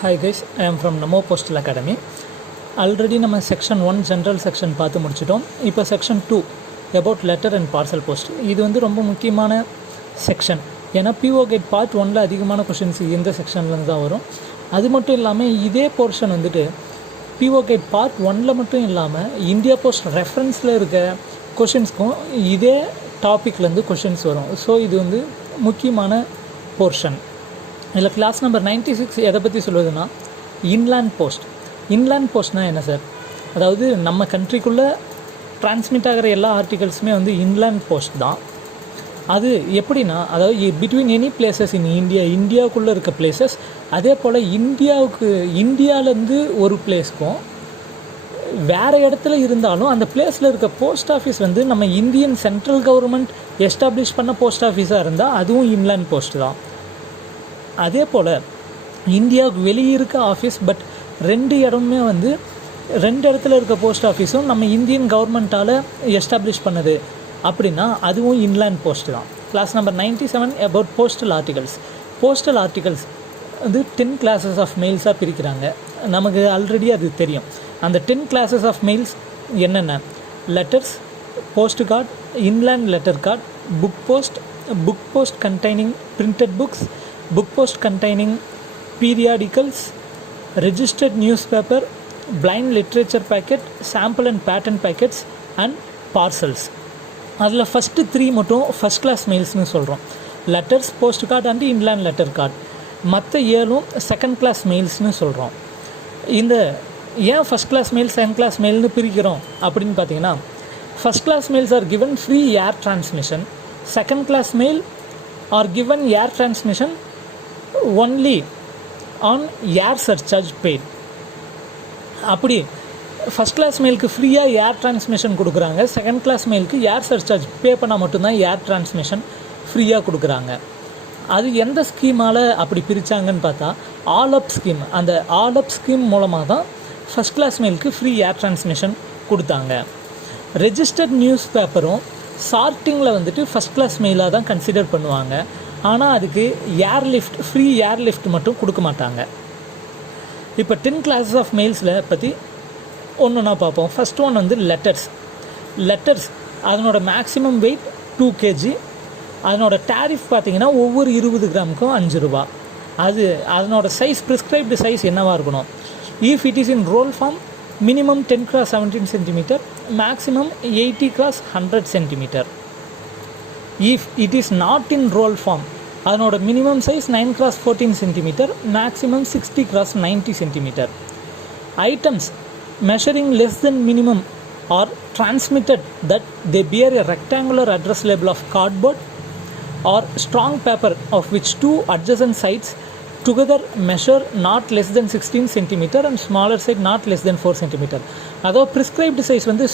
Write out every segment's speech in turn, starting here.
Hi guys, I am from Namo Postal Academy. Already நம்ம section 1 general section பார்த்து முடிச்சிட்டோம். இப்போ section 2 about letter and parcel post. இது வந்து ரொம்ப முக்கியமான செக்ஷன். ஏன்னா PO கேட் பார்ட் 1ல அதிகமான கொஷின்ஸ் இந்த செக்ஷன்லேருந்து தான் வரும். அது மட்டும் இல்லாமல் இதே போர்ஷன் வந்துட்டு PO கேட் பார்ட் 1ல மட்டும் இல்லாமல் இந்தியா போஸ்ட் ரெஃபரன்ஸில் இருக்க கொஷின்ஸ்க்கும் இதே டாப்பிக்லேருந்து கொஷின்ஸ் வரும். ஸோ இது வந்து முக்கியமான போர்ஷன். இதில் கிளாஸ் நம்பர் 96 எதை பற்றி சொல்லுவதுன்னா இன்லேண்ட் போஸ்ட். இன்லேண்ட் போஸ்ட்னால் என்ன சார்? அதாவது நம்ம கண்ட்ரிக்குள்ளே டிரான்ஸ்மிட் ஆகிற எல்லா ஆர்டிகல்ஸுமே வந்து இன்லேண்ட் போஸ்ட் தான். அது எப்படின்னா, அதாவது பிட்வீன் எனி பிளேசஸ் இன் இந்தியாவுக்குள்ளே இருக்க பிளேசஸ், அதே போல் இந்தியாவிலேருந்து ஒரு பிளேஸ்க்கும் வேறு இடத்துல இருந்தாலும் அந்த பிளேஸில் இருக்க போஸ்ட் ஆஃபீஸ் வந்து நம்ம இந்தியன் சென்ட்ரல் கவர்மெண்ட் எஸ்டாப்ளிஷ் பண்ண போஸ்ட் ஆஃபீஸாக இருந்தால் அதுவும் இன்லேண்ட் போஸ்ட் தான். அதே போல் இந்தியாவுக்கு வெளியே இருக்க ஆஃபீஸ் பட் ரெண்டு இடமுமே வந்து ரெண்டு இடத்துல இருக்க போஸ்ட் ஆஃபீஸும் நம்ம இந்தியன் கவர்மெண்ட்டால் எஸ்டாப்ளிஷ் பண்ணது அப்படின்னா அதுவும் இன்லேண்ட் போஸ்ட் தான். Class number 97 about postal articles. Postal articles வந்து 10 classes ஆஃப் மெயில்ஸாக பிரிக்கிறாங்க. நமக்கு ஆல்ரெடி அது தெரியும். அந்த 10 classes ஆஃப் மெயில்ஸ் என்னென்ன? Letters, post card, inland letter card, book post containing printed books, book post containing periodicals, registered newspaper, blind literature packet, sample and pattern packets and parcels. அதில் first 3 மட்டும் first class மெயில்ஸ்னு சொல்கிறோம். Letters, post card and inland letter card. மற்ற 7ம் second class மெயில்ஸ்னு சொல்கிறோம். இந்த ஏன் first class mail second class மெயில்னு பிரிக்கிறோம் அப்படின்னு பார்த்தீங்கன்னா, first class mails are given free air transmission, second class mail are given air transmission only on air surcharge paid. அப்படி ஃபஸ்ட் கிளாஸ் மெயிலுக்கு ஃப்ரீயாக ஏர் டிரான்ஸ்மிஷன் கொடுக்குறாங்க, செகண்ட் கிளாஸ் மெயிலுக்கு air surcharge பே பண்ணால் மட்டும்தான் ஏர் டிரான்ஸ்மிஷன் ஃப்ரீயாக கொடுக்குறாங்க. அது எந்த ஸ்கீமால் அப்படி பிரித்தாங்கன்னு பார்த்தா ஆல் அப் ஸ்கீம். அந்த ஆல் அப் ஸ்கீம் மூலமாக தான் ஃபஸ்ட் கிளாஸ் மெயிலுக்கு ஃப்ரீ ஏர் டிரான்ஸ்மிஷன் கொடுத்தாங்க. ரெஜிஸ்டர்ட் நியூஸ் பேப்பரும் சார்ட்டிங்கில் வந்துட்டு ஃபஸ்ட் கிளாஸ் மெயிலாக தான் கன்சிடர் பண்ணுவாங்க. ஆனால் அதுக்கு ஏர்லிஃப்ட், ஃப்ரீ ஏர்லிஃப்ட் மட்டும் கொடுக்க மாட்டாங்க. இப்போ 10 classes ஆஃப் மெயில்ஸில் பற்றி ஒன்றுனா பார்ப்போம். ஃபஸ்ட் ஒன் வந்து லெட்டர்ஸ் அதனோட மேக்ஸிமம் வெயிட் 2 kg. அதனோட டேரிஃப் பார்த்திங்கன்னா ஒவ்வொரு 20 கிராமுக்கும் 5 ரூபா. அதனோட சைஸ், ப்ரிஸ்கிரைப்டு சைஸ் என்னவாக இருக்கணும்? If it is in roll form minimum 10x17 cm, maximum 80x100 cm. If it is not in roll form அதனோட minimum size 9x14 cm, maximum 60x90 cm. Items measuring less than minimum are transmitted that they bear a rectangular address label of cardboard or strong paper of which 2 adjacent sides together measure not less than 16 cm and smaller side not less than 4 cm. அதாவது prescribed size வந்து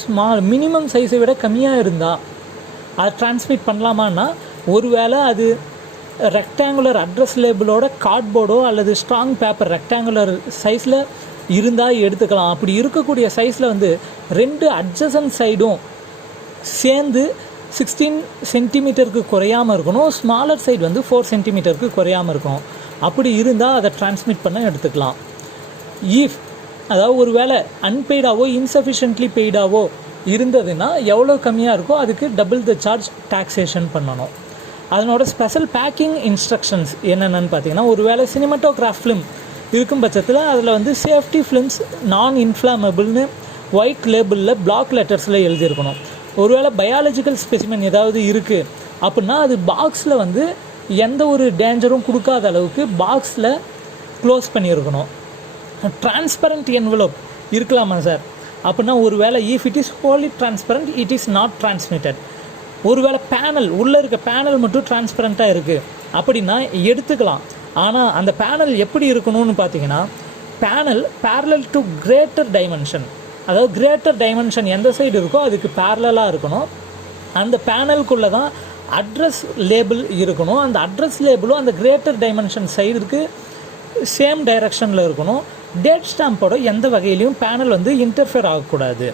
minimum சைஸை விட கம்மியாக இருந்தால் அது transmit பண்ணலாமான்னா, ஒருவேளை அது rectangular address லேபிளோட கார்ட்போர்டோ அல்லது ஸ்ட்ராங் பேப்பர் ரெக்டாங்குலர் சைஸில் இருந்தால் எடுத்துக்கலாம். அப்படி இருக்கக்கூடிய சைஸில் வந்து 2 அட்ஜசன்ட் சைடும் சேர்ந்து 16 சென்டிமீட்டருக்கு குறையாமல் இருக்கணும். ஸ்மாலர் சைடு வந்து 4 சென்டிமீட்டருக்கு குறையாமல் இருக்கணும். அப்படி இருந்தால் அதை டிரான்ஸ்மிட் பண்ண எடுத்துக்கலாம். இஃப் அதாவது ஒரு வேளை அன்பெய்டாவோ இன்சஃபிஷியன்ட்லி பெய்டாவோ இருந்ததுன்னா எவ்வளோ கம்மியாக இருக்கோ அதுக்கு டபுள் த சார்ஜ் டாக்ஸேஷன் பண்ணணும். அதனோட ஸ்பெஷல் பேக்கிங் இன்ஸ்ட்ரக்ஷன்ஸ் என்னென்னு பார்த்தீங்கன்னா, ஒரு வேளை சினிமாட்டோகிராஃப் ஃபிலிம் இருக்கும் பட்சத்தில் அதில் வந்து சேஃப்டி ஃபிலிம்ஸ் நான் இன்ஃப்ளாமபிள்னு ஒயிட் லேபிளில் பிளாக் லெட்டர்ஸில் எழுதியிருக்கணும். ஒருவேளை பயாலஜிக்கல் ஸ்பெசிமென் ஏதாவது இருக்குது அப்படின்னா அது பாக்ஸில் வந்து எந்த ஒரு டேஞ்சரும் கொடுக்காத அளவுக்கு பாக்ஸில் க்ளோஸ் பண்ணியிருக்கணும். டிரான்ஸ்பரண்ட் என்வலப் இருக்கலாமா சார் அப்படின்னா, ஒரு வேளை if it is wholly transparent it is not transmitted. ஒருவேளை பேனல் உள்ளே இருக்க பேனல் மட்டும் டிரான்ஸ்பரண்ட்டாக இருக்குது அப்படின்னா எடுத்துக்கலாம். ஆனால் அந்த பேனல் எப்படி இருக்கணும்னு பார்த்தீங்கன்னா, panel parallel to greater dimension. அதாவது கிரேட்டர் டைமென்ஷன் எந்த சைடு இருக்கோ அதுக்கு பேரலாக இருக்கணும். அந்த பேனலுக்குள்ளே தான் அட்ரஸ் லேபிள் இருக்கணும். அந்த அட்ரஸ் லேபிளும் அந்த கிரேட்டர் டைமென்ஷன் சைடுக்கு சேம் டைரக்ஷனில் இருக்கணும். டேட் ஸ்டாம்போட எந்த வகையிலையும் பேனல் வந்து இன்டர்ஃபியர் ஆகக்கூடாது.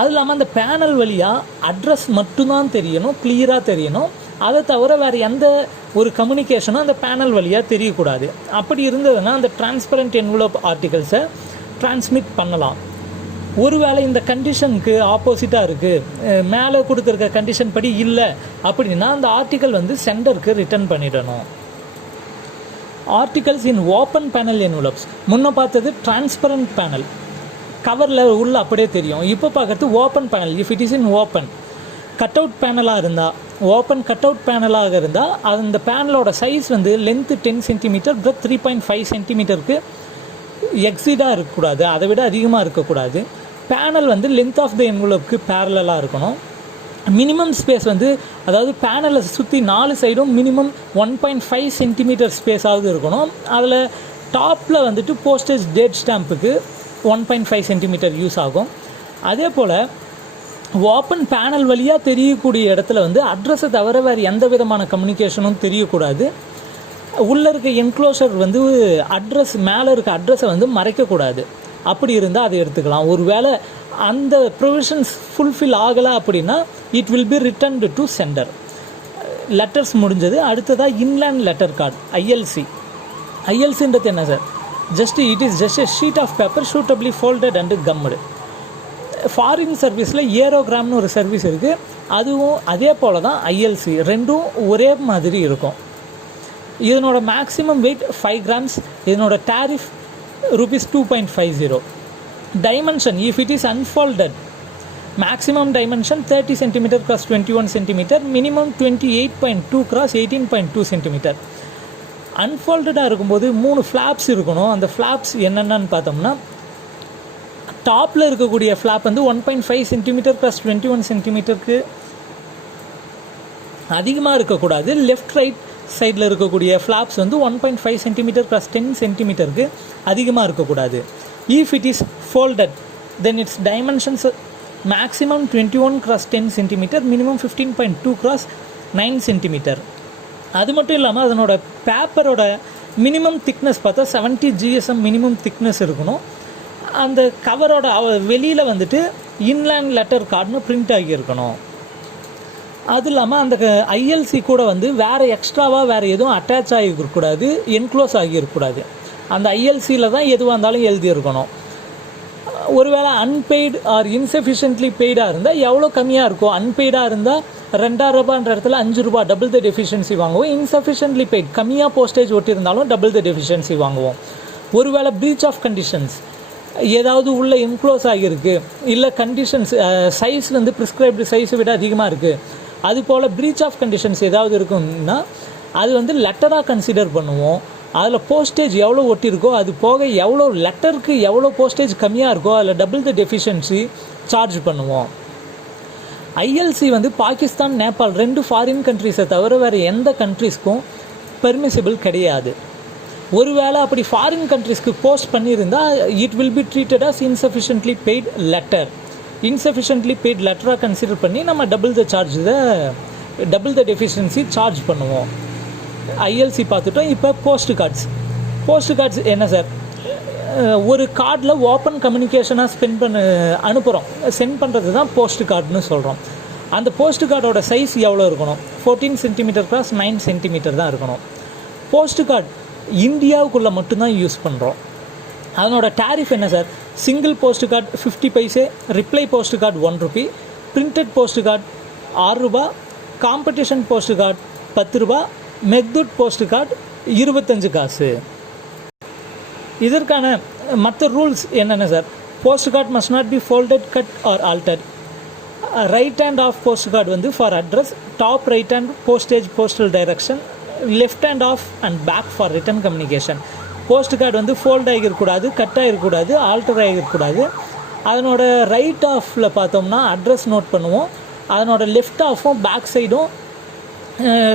அது இல்லாமல் அந்த பேனல் வழியாக அட்ரஸ் மட்டும்தான் தெரியணும், கிளியராக தெரியணும். அதை தவிர வேறு எந்த ஒரு கம்யூனிகேஷனும் அந்த பேனல் வழியாக தெரியக்கூடாது. அப்படி இருந்ததுன்னா அந்த டிரான்ஸ்பரண்ட் என்வலப் ஆர்டிகல்ஸை டிரான்ஸ்மிட் பண்ணலாம். ஒருவேளை இந்த கண்டிஷனுக்கு ஆப்போசிட்டாக இருக்குது, மேலே கொடுத்துருக்க கண்டிஷன் படி இல்லை அப்படின்னா அந்த ஆர்டிக்கல் வந்து சென்டருக்கு ரிட்டர்ன் பண்ணிடணும். ஆர்டிகல்ஸ் இன் ஓப்பன் பேனல் என்வலப்ஸ், முன்ன பார்த்தது டிரான்ஸ்பரண்ட் பேனல், கவரில் உள்ள அப்படியே தெரியும். இப்போ பார்க்குறது open panel. If it is in open cut out பேனலாக இருந்தால், ஓப்பன் கட் அவுட் பேனலாக இருந்தால் அந்த பேனலோட சைஸ் வந்து லென்த்து 10 சென்டிமீட்டர், பிரெத் 3.5 சென்டிமீட்டருக்கு எக்ஸீடாக இருக்கக்கூடாது, அதை விட அதிகமாக இருக்கக்கூடாது. பேனல் வந்து லென்த் ஆஃப் த என்வலப்க்கு பேரலாக இருக்கணும். மினிமம் ஸ்பேஸ் வந்து, அதாவது பேனலை சுற்றி 4 சைடும் மினிமம் 1.5 சென்டிமீட்டர் ஸ்பேஸாவது இருக்கணும். அதில் டாப்பில் வந்துட்டு போஸ்டேஜ் டேட் ஸ்டாம்புக்கு 1.5 சென்டிமீட்டர் யூஸ் ஆகும். அதே போல் ஓப்பன் பேனல் வழியாக தெரியக்கூடிய இடத்துல வந்து அட்ரஸை தவிர வேறு எந்த விதமான கம்யூனிகேஷனும் தெரியக்கூடாது. உள்ளே இருக்க என்க்ளோஷர் வந்து அட்ரஸ், மேலே இருக்க அட்ரஸை வந்து மறைக்கக்கூடாது. அப்படி இருந்தால் அதை எடுத்துக்கலாம். ஒரு வேளை அந்த ப்ரொவிஷன்ஸ் ஃபுல்ஃபில் ஆகலை அப்படின்னா it will be returned to centre. Letters முடிஞ்சது. அடுத்ததாக இன்லேண்ட் லெட்டர் கார்டு, ஐஎல்சி. ஐஎல்சின்றது என்ன sir? It is just a sheet of paper suitably folded and gummed. Foreign சர்வீஸில் ஏரோகிராம்னு ஒரு சர்வீஸ் இருக்குது, அதுவும் அதே போல் தான் ஐஎல்சி, ரெண்டும் ஒரே மாதிரி இருக்கும். இதனோட மேக்ஸிமம் வெயிட் 5 கிராம்ஸ். இதனோட tariff ₹2.50. Dimension, if it is unfolded, maximum dimension 30 centimetre × 21 centimetre, minimum 28.2 × 18.2 centimetre. அன்ஃபோல்டடாக இருக்கும்போது 3 ஃப்ளாப்ஸ் இருக்கணும். அந்த ஃப்ளாப்ஸ் என்னென்னு பார்த்தோம்னா, டாப்பில் இருக்கக்கூடிய ஃப்ளாப் வந்து 1.5 சென்டிமீட்டர் + 21 சென்டிமீட்டருக்கு அதிகமாக இருக்கக்கூடாது. லெஃப்ட் ரைட் சைடில் இருக்கக்கூடிய ஃப்ளாப்ஸ் வந்து 1.5 சென்டிமீட்டர் + 10 சென்டிமீட்டருக்கு அதிகமாக இருக்கக்கூடாது. If it is folded then it's dimensions maximum 21 × 10 centimetre, minimum 15.2 × 9 centimetre. அது மட்டும் இல்லாமல் அதனோட பேப்பரோட மினிமம் திக்னஸ் பார்த்தா 70 GSM மினிமம் திக்னஸ் இருக்கணும். அந்த கவரோட வெளியில் வந்துட்டு இன்லேண்ட் லெட்டர் கார்டுன்னு பிரிண்ட் ஆகியிருக்கணும். அது இல்லாமல் அந்த ஐஎல்சி கூட வந்து வேறு எக்ஸ்ட்ராவாக வேறு எதுவும் அட்டாச் ஆகியிருக்கக்கூடாது, என்க்ளோஸ் ஆகியிருக்கக்கூடாது. அந்த ஐஎல்சியில் தான் எதுவாக இருந்தாலும் எழுதியிருக்கணும். ஒருவேளை அன்பெய்டு ஆர் இன்சஃபிஷியன்ட்லி பெய்டாக இருந்தால் எவ்வளோ கம்மியாக இருக்கும்? அன்பெய்டாக இருந்தால் ₹2,000 இடத்துல ₹5 டபுள் த டெஃபிஷியன்சி வாங்குவோம். இன்சஃபிஷியன்ட்லி பெய்ட், கம்மியாக போஸ்டேஜ் ஒட்டியிருந்தாலும் டபுள் த டெஃபிஷியன்சி வாங்குவோம். ஒருவேளை ப்ரீச் ஆஃப் கண்டிஷன்ஸ், ஏதாவது உள்ள என்க்ளோஸ் ஆகியிருக்கு, இல்லை கண்டிஷன்ஸ் சைஸ் வந்து ப்ரிஸ்கிரைப்டு சைஸை விட அதிகமாக இருக்குது, அது போல் ப்ரீச் ஆஃப் கண்டிஷன்ஸ் ஏதாவது இருக்குன்னா அது வந்து லெட்டராக கன்சிடர் பண்ணுவோம். அதில் போஸ்டேஜ் எவ்வளோ ஒட்டியிருக்கோ அது போக எவ்வளோ லெட்டருக்கு எவ்வளோ போஸ்டேஜ் கம்மியாக இருக்கோ அதில் டபுள் த டெஃபிஷியன்சி சார்ஜ் பண்ணுவோம். ஐஎல்சி வந்து பாகிஸ்தான், நேபாள் 2 ஃபாரின் கண்ட்ரிஸை தவிர வேறு எந்த கண்ட்ரிஸ்க்கும் பெர்மிசிபிள் கிடையாது. ஒருவேளை அப்படி ஃபாரின் கண்ட்ரிஸ்க்கு போஸ்ட் பண்ணியிருந்தால் it will be treated as insufficiently paid letter. Insufficiently paid லெட்டராக கன்சிடர் பண்ணி நம்ம டபுள் த டெஃபிஷியன்சி சார்ஜ் பண்ணுவோம். ஐஎல்சி பார்த்துட்டோம். இப்போ போஸ்ட் கார்ட்ஸ் என்ன சார்? ஒரு கார்டில் ஓப்பன் கம்யூனிகேஷனாக சென்ட் பண்ணுறது தான் போஸ்ட் கார்டுன்னு சொல்கிறோம். அந்த போஸ்ட் கார்டோட சைஸ் எவ்வளோ இருக்கணும்? 14 சென்டிமீட்டர் × 9 சென்டிமீட்டர் தான் இருக்கணும். போஸ்ட் கார்டு இந்தியாவுக்குள்ளே மட்டும்தான் யூஸ் பண்ணுறோம். அதனோட டேரிஃப் என்ன sir? Single postcard 50 paise, reply post card ₹1, printed postcard ₹6, competition postcard ₹10, Meghdoot postcard 25 காசு. இதற்கான மற்ற ரூல்ஸ் என்னென்ன sir? Postcard must not be folded, cut or altered. Right hand of postcard வந்து for address, top right hand postage postal direction, left hand of and back for written communication. Postcard வந்து fold ஆகிருக்கக்கூடாது, cut ஆகிருக்கக்கூடாது, alter ஆகிருக்கக்கூடாது. அதனோட right ஆஃபில் பார்த்தோம்னா address note பண்ணுவோம். அதனோட left ஆஃபும் back சைடும்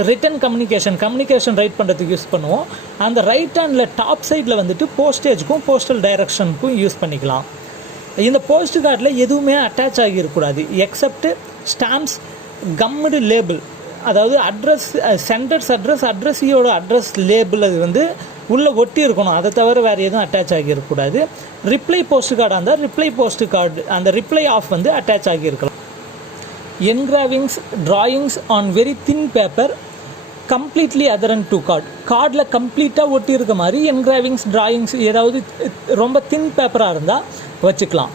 return communication right பண்ணுறதுக்கு யூஸ் பண்ணுவோம். அந்த ரைட் ஹேண்டில் டாப் சைடில் வந்துட்டு போஸ்டேஜுக்கும் போஸ்டல் டைரக்ஷனுக்கும் யூஸ் பண்ணிக்கலாம். இந்த போஸ்ட் கார்டில் எதுவுமே அட்டாச் ஆகியிருக்கக்கூடாது எக்ஸப்ட் ஸ்டாம்ப்ஸ், கம்முடு லேபிள், அதாவது அட்ரஸ், சென்டர்ஸ் அட்ரஸ், அட்ரஸியோட அட்ரஸ் லேபிள் அது வந்து உள்ளே ஒட்டி இருக்கணும். அதை தவிர வேறு எதுவும் அட்டாச் ஆகியிருக்கக்கூடாது. ரிப்ளை போஸ்ட் கார்டாக இருந்தால் ரிப்ளை போஸ்ட் கார்டு அந்த ரிப்ளை ஆஃப் வந்து அட்டாச் ஆகியிருக்கலாம். engravings, drawings on very thin paper completely adhered to கார்டில் கம்ப்ளீட்டாக ஒட்டி இருக்க மாதிரி என்கிராவிங்ஸ் ட்ராயிங்ஸ் ஏதாவது ரொம்ப தின் பேப்பராக இருந்தால் வச்சுக்கலாம்.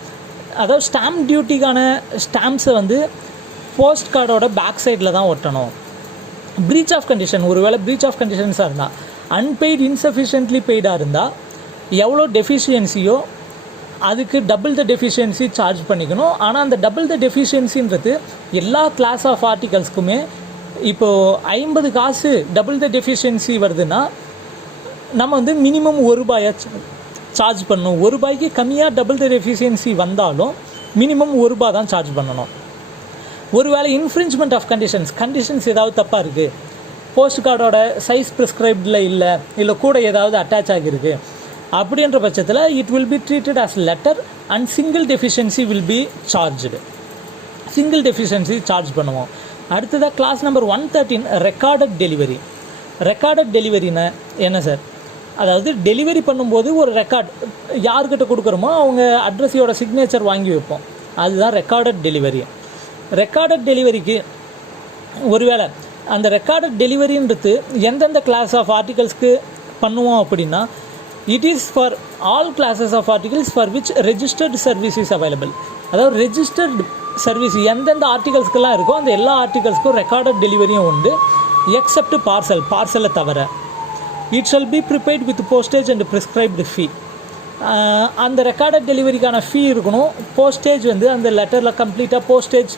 அதாவது ஸ்டாம்ப் டியூட்டிக்கான ஸ்டாம்ப்ஸை வந்து போஸ்ட் கார்டோட பேக் சைடில் தான் ஒட்டணும். ப்ரீச் ஆஃப் கண்டிஷன், ஒருவேளை ப்ரீச் ஆஃப் கண்டிஷன்ஸாக இருந்தால், அன்பெய்டு இன்சஃபிஷியன்ட்லி பெய்டாக இருந்தால் எவ்வளோ டெஃபிஷியன்சியோ அதுக்கு டபுள் த டெஃபிஷியன்சி சார்ஜ் பண்ணிக்கணும். ஆனால் அந்த டபுள் த டெஃபிஷியன்சின்றது எல்லா கிளாஸ் ஆஃப் ஆர்டிகல்ஸ்க்குமே இப்போது 50 காசு டபுள் த டெஃபிஷியன்சி வருதுன்னா நம்ம வந்து மினிமம் ₹1 சார்ஜ் பண்ணணும். ₹1 கம்மியாக டபுள் த டெஃபிஷியன்சி வந்தாலும் மினிமம் ₹1 தான் சார்ஜ் பண்ணணும். ஒருவேளை இன்ஃப்ரிஞ்ச்மெண்ட் ஆஃப் கண்டிஷன்ஸ் ஏதாவது தப்பாக இருக்குது, போஸ்ட் கார்டோட சைஸ் ப்ரிஸ்கிரைப்டில் இல்லை கூட ஏதாவது அட்டாச் ஆகியிருக்கு அப்படின்ற பட்சத்தில் it will be treated as letter and single deficiency will be charged. Single deficiency charge பண்ணுவோம். அடுத்ததாக class number 113 recorded delivery. Recorded டெலிவரினா என்ன சார்? அதாவது டெலிவரி பண்ணும்போது ஒரு ரெக்கார்ட் யார்கிட்ட கொடுக்குறோமோ அவங்க அட்ரஸியோட சிக்னேச்சர் வாங்கி வைப்போம், அதுதான் ரெக்கார்டட் டெலிவரி. ரெக்கார்டட் டெலிவரிக்கு ஒருவேளை அந்த ரெக்கார்டட் டெலிவரின்றது எந்தெந்த கிளாஸ் ஆஃப் ஆர்டிகல்ஸ்க்கு பண்ணுவோம் அப்படின்னா, it is for all classes of articles for which registered service is available. அதாவது ரெஜிஸ்டர்டு சர்வீஸ் எந்தெந்த ஆர்டிகல்ஸ்க்கெல்லாம் இருக்கோ அந்த எல்லா ஆர்டிகல்ஸ்க்கும் ரெக்கார்டட் டெலிவரியும் உண்டு, எக்ஸப்ட் பார்சலை தவிர. It shall be prepaid with postage and prescribed fee. அந்த ரெக்கார்டட் டெலிவரிக்கான ஃபீ இருக்கணும். போஸ்டேஜ் வந்து அந்த லெட்டரில் கம்ப்ளீட்டாக போஸ்டேஜ்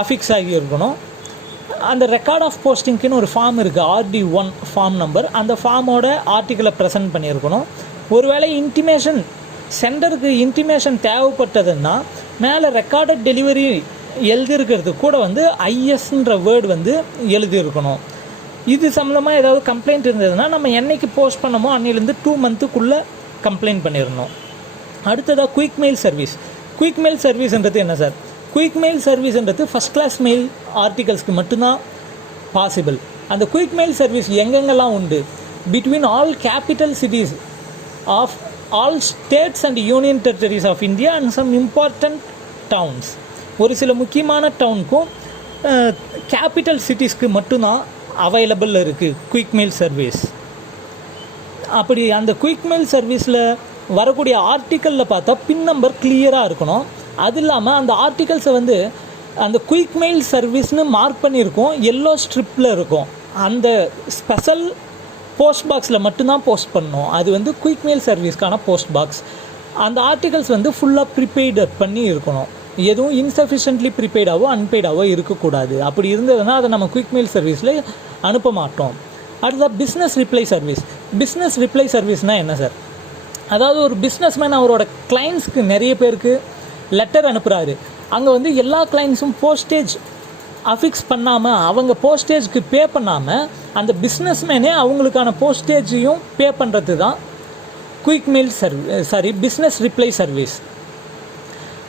அஃபிக்ஸ் ஆகி இருக்கணும். அந்த ரெக்கார்ட் ஆஃப் போஸ்டிங்க்குன்னு ஒரு ஃபார்ம் இருக்குது, RD1 ஃபார்ம் நம்பர். அந்த ஃபார்மோட ஆர்டிக்கலை ப்ரெசென்ட் பண்ணியிருக்கணும். ஒருவேளை இன்டிமேஷன் சென்டருக்கு இன்டிமேஷன் தேவைப்பட்டதுன்னா மேலே ரெக்கார்டட் டெலிவரி எழுதியிருக்கிறது கூட வந்து ஐஎஸ்ன்ற வேர்டு வந்து எழுதியிருக்கணும். இது சம்மந்தமாக ஏதாவது கம்ப்ளைண்ட் இருந்ததுன்னா நம்ம என்னைக்கு போஸ்ட் பண்ணமோ அன்னிலேருந்து 2 மந்த்துக்குள்ளே கம்ப்ளைண்ட் பண்ணிடணும். அடுத்ததாக quick mail service. Quick mail சர்வீஸ்ன்றது என்ன சார்? குயிக் மெயில் சர்வீஸ்ன்றது ஃபஸ்ட் கிளாஸ் மெயில் ஆர்டிகல்ஸ்க்கு மட்டும்தான் பாசிபிள். அந்த குயிக் மெயில் சர்வீஸ் எங்கெங்கெல்லாம் உண்டு? Between all capital cities of all states and union territories of India and some important towns. ஒரு சில முக்கியமான டவுனுக்கும் கேபிட்டல் சிட்டிஸ்க்கு மட்டும்தான் அவைலபிள் இருக்குது குயிக் மெயில் சர்வீஸ். அப்படி அந்த குயிக் மெயில் சர்வீஸில் வரக்கூடிய ஆர்டிக்கலில் பார்த்தா பின் நம்பர் கிளியராக இருக்கணும். அது இல்லாமல் அந்த ஆர்டிகல்ஸை வந்து அந்த குயிக் மெயில் சர்வீஸ்னு மார்க் பண்ணியிருக்கோம், எல்லோ ஸ்ட்ரிப்பில் இருக்கும். அந்த ஸ்பெஷல் போஸ்ட் பாக்ஸில் மட்டும்தான் போஸ்ட் பண்ணணும். அது வந்து குயிக் மெயில் சர்வீஸ்க்கான போஸ்ட் பாக்ஸ். அந்த ஆர்டிகல்ஸ் வந்து ஃபுல்லாக ப்ரீபெய்டு பண்ணி இருக்கணும். எதுவும் இன்சஃபிஷியன்ட்லி ப்ரீபெய்டாவோ அன்பெய்டாவோ இருக்கக்கூடாது. அப்படி இருந்ததுன்னா அதை நம்ம குயிக் மெயில் சர்வீஸில் அனுப்ப மாட்டோம். அடுத்தது business reply service. Business reply சர்வீஸ்னால் என்ன சார்? அதாவது ஒரு பிஸ்னஸ்மேன் அவரோட கிளைண்ட்ஸ்க்கு நிறைய பேருக்கு லெட்டர் அனுப்புகிறாரு. அங்கே வந்து எல்லா கிளைண்ட்ஸும் போஸ்டேஜ் அஃபிக்ஸ் பண்ணாமல், அவங்க போஸ்டேஜ்க்கு பே பண்ணாமல் அந்த பிஸ்னஸ்மேனே அவங்களுக்கான போஸ்டேஜையும் பே பண்ணுறது தான் quick mail business reply service.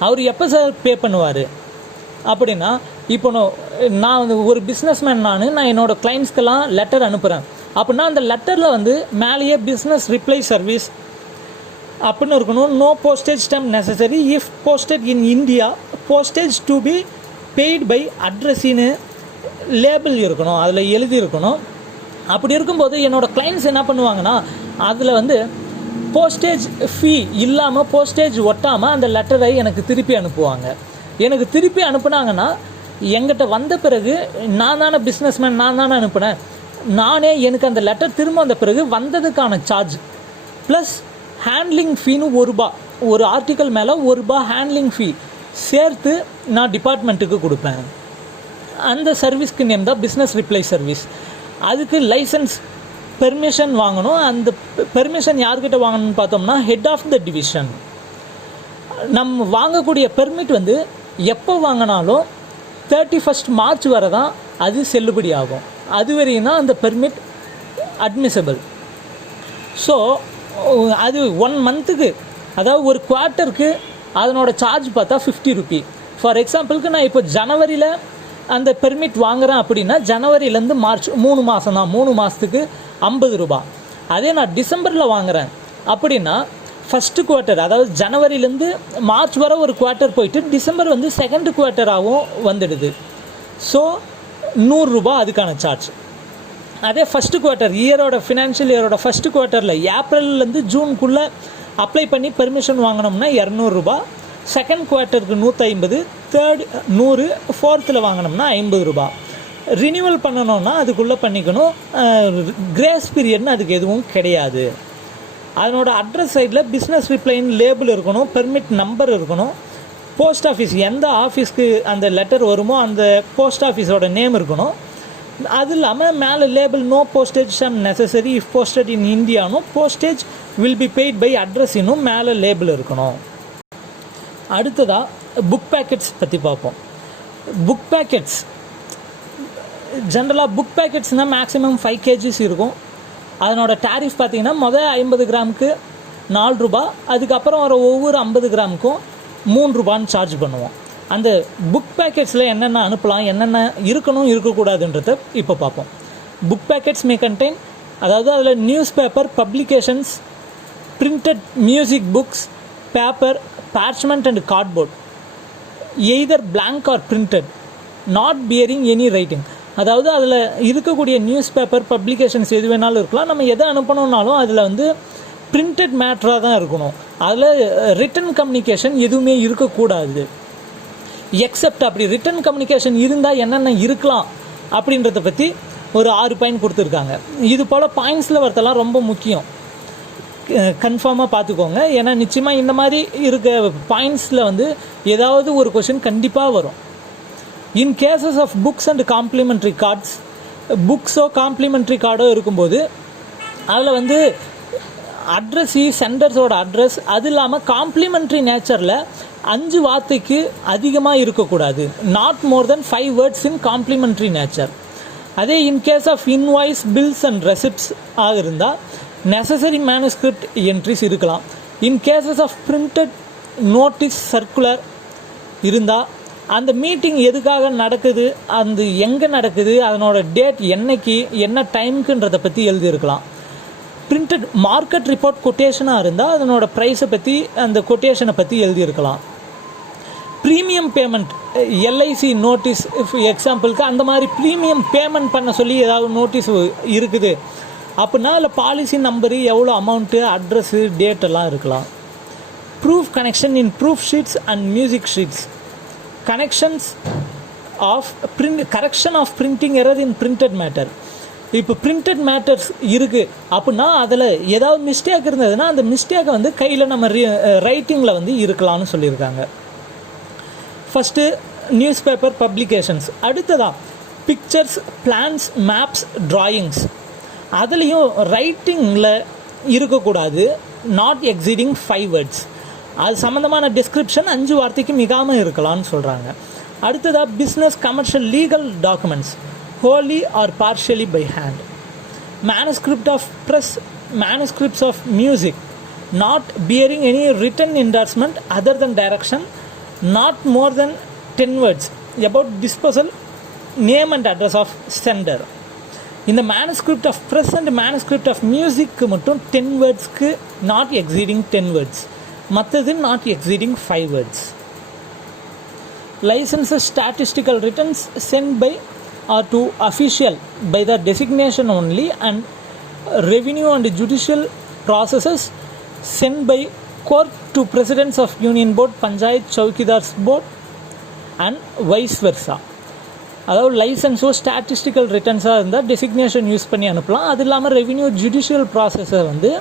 அவர் எப்போ சார் பே பண்ணுவார் அப்படின்னா, இப்போ நான் வந்து ஒரு பிஸ்னஸ்மேன், நான் என்னோடய கிளைண்ட்ஸ்க்கெல்லாம் லெட்டர் அனுப்புகிறேன் அப்படின்னா அந்த லெட்டரில் வந்து மேலேயே பிஸ்னஸ் ரிப்ளை சர்வீஸ் அப்படின்னு இருக்கணும். No postage stamp necessary if posted in India, postage to be paid by அட்ரஸின்னு லேபிள் இருக்கணும், அதில் எழுதி இருக்கணும். அப்படி இருக்கும்போது என்னோடய கிளைண்ட்ஸ் என்ன பண்ணுவாங்கன்னா, அதில் வந்து போஸ்டேஜ் ஃபீ இல்லாமல் போஸ்டேஜ் ஒட்டாமல் அந்த லெட்டரை எனக்கு திருப்பி அனுப்புவாங்க. எனக்கு திருப்பி அனுப்புனாங்கன்னா எங்கிட்ட வந்த பிறகு நான் தானே பிஸ்னஸ்மேன், நான் தானே அனுப்புனேன், நானே எனக்கு அந்த லெட்டர் திரும்ப வந்த பிறகு வந்ததுக்கான சார்ஜ் ப்ளஸ் ஹேண்ட்லிங் ஃபீன்னு ₹1, ஒரு ஆர்டிக்கல் மேலே ₹1 ஹேண்ட்லிங் ஃபீ சேர்த்து நான் டிபார்ட்மெண்ட்டுக்கு கொடுப்பேன். அந்த சர்வீஸ்க்கு நேம் தான் பிஸ்னஸ் ரிப்ளை சர்வீஸ். அதுக்கு லைசன்ஸ் பெர்மிஷன் வாங்கணும். அந்த பெர்மிஷன் யார்கிட்ட வாங்கணும்னு பார்த்தோம்னா ஹெட் ஆஃப் த டிவிஷன். நம்ம வாங்கக்கூடிய பெர்மிட் வந்து எப்போ வாங்கினாலும் 31 மார்ச் வரை தான் அது செல்லுபடி ஆகும். அது வரையும் தான் அந்த பெர்மிட் அட்மிசபிள். ஸோ அது 1 மந்த்துக்கு, அதாவது ஒரு குவார்ட்டருக்கு அதனோட சார்ஜ் பார்த்தா ₹50. ஃபார் எக்ஸாம்பிளுக்கு நான் இப்போ ஜனவரியில் அந்த பெர்மிட் வாங்குகிறேன் அப்படின்னா ஜனவரியிலேருந்து மார்ச் 3 மாதம் தான், 3 மாதத்துக்கு ₹50. அதே நான் டிசம்பரில் வாங்குகிறேன் அப்படின்னா ஃபஸ்ட்டு குவார்ட்டர், அதாவது ஜனவரியிலேருந்து மார்ச் வரை ஒரு குவார்ட்டர் போயிட்டு டிசம்பர் வந்து செகண்ட் குவார்ட்டராகவும் வந்துடுது. ஸோ 100 ரூபா அதுக்கான சார்ஜ். அதே ஃபஸ்ட்டு குவார்ட்டர் இயரோட ஃபினான்ஷியல் இயரோட ஃபஸ்ட்டு குவார்ட்டரில் ஏப்ரல்லேருந்து ஜூனுக்குள்ளே அப்ளை பண்ணி பெர்மிஷன் வாங்கினோம்னா 200 ரூபா, செகண்ட் குவார்ட்டருக்கு 150, தேர்ட் 100, ஃபோர்த்தில் வாங்கினோம்னா 50 ரூபா. ரினியூவல் பண்ணணுன்னா அதுக்குள்ளே பண்ணிக்கணும். கிரேஸ் பீரியட்னு அதுக்கு எதுவும் கிடையாது. அதனோட அட்ரஸ் சைடில் பிஸ்னஸ் ரிப்ளைன்னு லேபிள் இருக்கணும், பெர்மிட் நம்பர் இருக்கணும், போஸ்ட் ஆஃபீஸ் எந்த ஆஃபீஸ்க்கு அந்த லெட்டர் வருமோ அந்த போஸ்ட் ஆஃபீஸோட நேம் இருக்கணும். அது இல்லாமல் மேலே label no postage sum necessary if posted in இந்தியானும் postage will be paid by address இன்னும் மேலே லேபிள் இருக்கணும். அடுத்ததாக புக் பேக்கெட்ஸ் பற்றி பார்ப்போம். புக் பேக்கெட்ஸ் ஜென்ரலாக புக் பேக்கெட்ஸ்னால் மேக்ஸிமம் 5 kgs இருக்கும். அதனோட டேரிஃப் பார்த்திங்கன்னா 50 கிராமுக்கு 4 ரூபா, அதுக்கப்புறம் வர ஒவ்வொரு 50 கிராமுக்கும் 3 ரூபான்னு சார்ஜ் பண்ணுவோம். அந்த புக் பேக்கெட்ஸில் என்னென்ன அனுப்பலாம், என்னென்ன இருக்கணும் இருக்கக்கூடாதுன்றத இப்போ பார்ப்போம். புக் பேக்கெட்ஸ் மே கண்டெயின், அதாவது அதில் news paper, publications, printed music books, paper, parchment and cardboard, either blank or printed, not bearing any writing. அதாவது அதில் இருக்கக்கூடிய நியூஸ் பேப்பர், பப்ளிகேஷன்ஸ் எது வேணாலும் இருக்கலாம். நம்ம எதை அனுப்பணுன்னாலும் அதில் வந்து பிரிண்டட் மேட்டராக தான் இருக்கணும். அதில் ரிட்டன் கம்யூனிகேஷன் எதுவுமே இருக்கக்கூடாது. எக்ஸப்ட் அப்படி ரிட்டன் கம்யூனிகேஷன் இருந்தால் என்னென்ன இருக்கலாம் அப்படின்றத பற்றி ஒரு 6 பாயிண்ட் கொடுத்துருக்காங்க. இது போல் பாயிண்ட்ஸில் வரதெல்லாம் ரொம்ப முக்கியம், கன்ஃபார்மாக பார்த்துக்கோங்க. ஏன்னா நிச்சயமாக இந்த மாதிரி இருக்க பாயிண்ட்ஸில் வந்து ஏதாவது ஒரு கொஷின் கண்டிப்பாக வரும். In cases of books and complimentary cards, புக்ஸோ காம்ப்ளிமெண்ட்ரி கார்டோ இருக்கும்போது அதில் வந்து அட்ரஸ், சென்டர்ஸோட அட்ரஸ், அது இல்லாமல் காம்ப்ளிமெண்ட்ரி நேச்சரில் 5 வார்த்தைக்கு அதிகமாக இருக்கக்கூடாது. Not more then 5 words in complimentary nature. அதே in case of invoice, bills and receipts ஆக இருந்தால் நெசசரி மேனுஸ்கிரிப்ட் என்ட்ரிஸ் இருக்கலாம். In cases of printed notice, circular இருந்தால் அந்த மீட்டிங் எதுக்காக நடக்குது, அந்த எங்கே நடக்குது, அதனோட டேட் என்னைக்கு, என்ன டைமுக்குன்றதை பற்றி எழுதியிருக்கலாம். பிரிண்டட் மார்க்கெட் ரிப்போர்ட் கொட்டேஷனாக இருந்தால் அதனோட ப்ரைஸை பற்றி, அந்த கொட்டேஷனை பற்றி எழுதியிருக்கலாம். ப்ரீமியம் பேமெண்ட், எல்ஐசி நோட்டீஸ் எக்ஸாம்பிளுக்கு அந்த மாதிரி ப்ரீமியம் பேமெண்ட் பண்ண சொல்லி ஏதாவது நோட்டீஸ் இருக்குது அப்படின்னா அதில் பாலிசி நம்பரு, எவ்வளோ அமௌண்ட்டு, அட்ரஸ்ஸு, டேட்டெல்லாம் இருக்கலாம். Proof correction in proof sheets and music sheets, correction of printing error in printed matter. இப்போ பிரிண்டட் மேட்டர்ஸ் இருக்குது அப்படின்னா அதில் ஏதாவது மிஸ்டேக் இருந்ததுன்னா அந்த மிஸ்டேக்கை வந்து கையில் நம்ம ரைட்டிங்கில் வந்து இருக்கலாம்னு சொல்லியிருக்காங்க. First news paper, publications. அடுத்ததாக பிக்சர்ஸ், பிளான்ஸ், மேப்ஸ், ட்ராயிங்ஸ், அதுலேயும் ரைட்டிங்கில் இருக்கக்கூடாது. Not exceeding 5 words. அது சம்மந்தமான டிஸ்கிரிப்ஷன் 5 வார்த்தைக்கு மிகாமல் இருக்கலாம்னு சொல்கிறாங்க. அடுத்ததாக business, commercial, legal documents wholly or partially by hand. Manuscript of press, manuscripts of music not bearing any written endorsement other than direction, not more than 10 words about disposal, name and address of sender. இந்த manuscript of press and manuscript of music மட்டும் 10 wordsக்கு not exceeding 10 words, மற்றது not exceeding 5 words. Licenses, statistical returns sent by or to official by the designation only, and revenue and judicial processes sent by court to presidents of union board, panchayat, chowkidars board and vice versa. அதாவது லைசன்ஸோ statistical ரிட்டர்ன்ஸாக இருந்தால் designation use பண்ணி அனுப்பலாம். அது இல்லாமல் revenue judicial ப்ராசஸை வந்து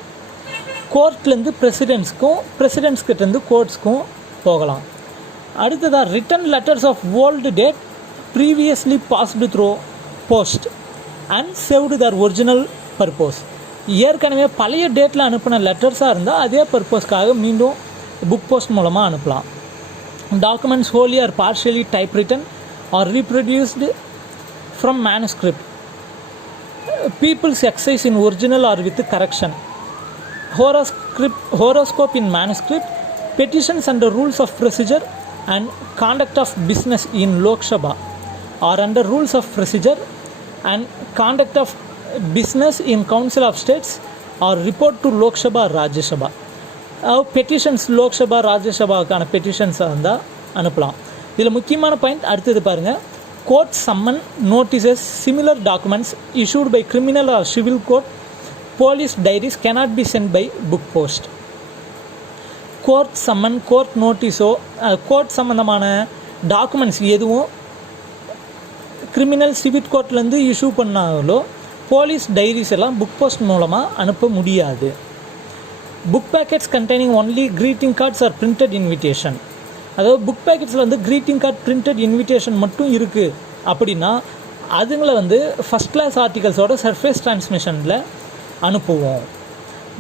கோர்ட்லேருந்து பிரசிடென்ட்ஸ்க்கும், பிரசிடென்ட்ஸ்கிட்டேருந்து கோர்ட்ஸ்க்கும் போகலாம். அடுத்ததாக written letters of old date previously passed through post and served their original purpose. ஏற்கனவே பழைய டேட்டில் அனுப்பின லெட்டர்ஸாக இருந்தால் அதே பர்பஸ்க்காக மீண்டும் புக் போஸ்ட் மூலமாக அனுப்பலாம். Documents wholly or partially typewritten or reproduced from manuscript. People's exercise in original or with correction. Horoscope in manuscript. Petitions under rules of procedure and conduct of business in Lok Sabha or under rules of procedure and conduct of business in Council of States or report to Lok Sabha or Rajya Sabha. Petitions Lok Sabha, ராஜ்யசபாவுக்கான பெட்டிஷன்ஸாக இருந்தால் அனுப்பலாம். இதில் முக்கியமான point அடுத்தது பாருங்கள். court summon notices, similar documents issued by criminal or civil court, police diaries cannot be sent by book post. Court summon, court நோட்டீஸோ, court சம்மந்தமான டாக்குமெண்ட்ஸ் எதுவும் கிரிமினல் சிவில் கோர்ட்லேருந்து இஷ்யூ பண்ணாலோ போலீஸ் டைரிஸ் எல்லாம் புக் போஸ்ட் மூலமாக அனுப்ப முடியாது. Book packets containing only greeting cards or printed invitation. அதாவது புக் பேக்கெட்ஸில் வந்து க்ரீட்டிங் கார்டு பிரிண்டட் இன்விடேஷன் மட்டும் இருக்குது அப்படின்னா அதுங்களை வந்து ஃபஸ்ட் கிளாஸ் ஆர்டிகல்ஸோட சர்ஃபேஸ் டிரான்ஸ்மிஷனில் அனுப்புவோம்.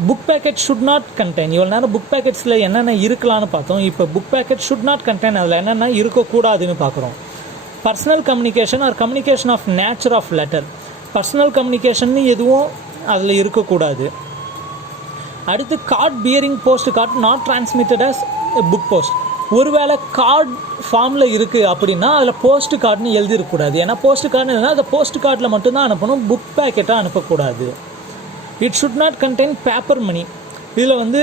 Book packet should not contain, இவ்வளோ நேரம் புக் பேக்கெட்ஸில் என்னென்ன இருக்கலான்னு பார்த்தோம். இப்போ book packet should not contain, அதில் என்னென்ன இருக்கக்கூடாதுன்னு பார்க்குறோம். Personal communication or communication of nature of letter. Personal communication எதுவும் அதில் இருக்கக்கூடாது. அடுத்து card bearing post card not transmitted as book post. ஒருவேளை கார்டு ஃபார்மில் இருக்குது அப்படின்னா அதில் போஸ்ட் கார்டுன்னு எழுதிருக்கக்கூடாது. ஏன்னா போஸ்ட் கார்டுன்னு இல்லைனா அதை போஸ்ட் கார்டில் மட்டும்தான் அனுப்பணும், புக் பேக்கெட்டாக அனுப்பக்கூடாது. It should not contain paper money. இதில் வந்து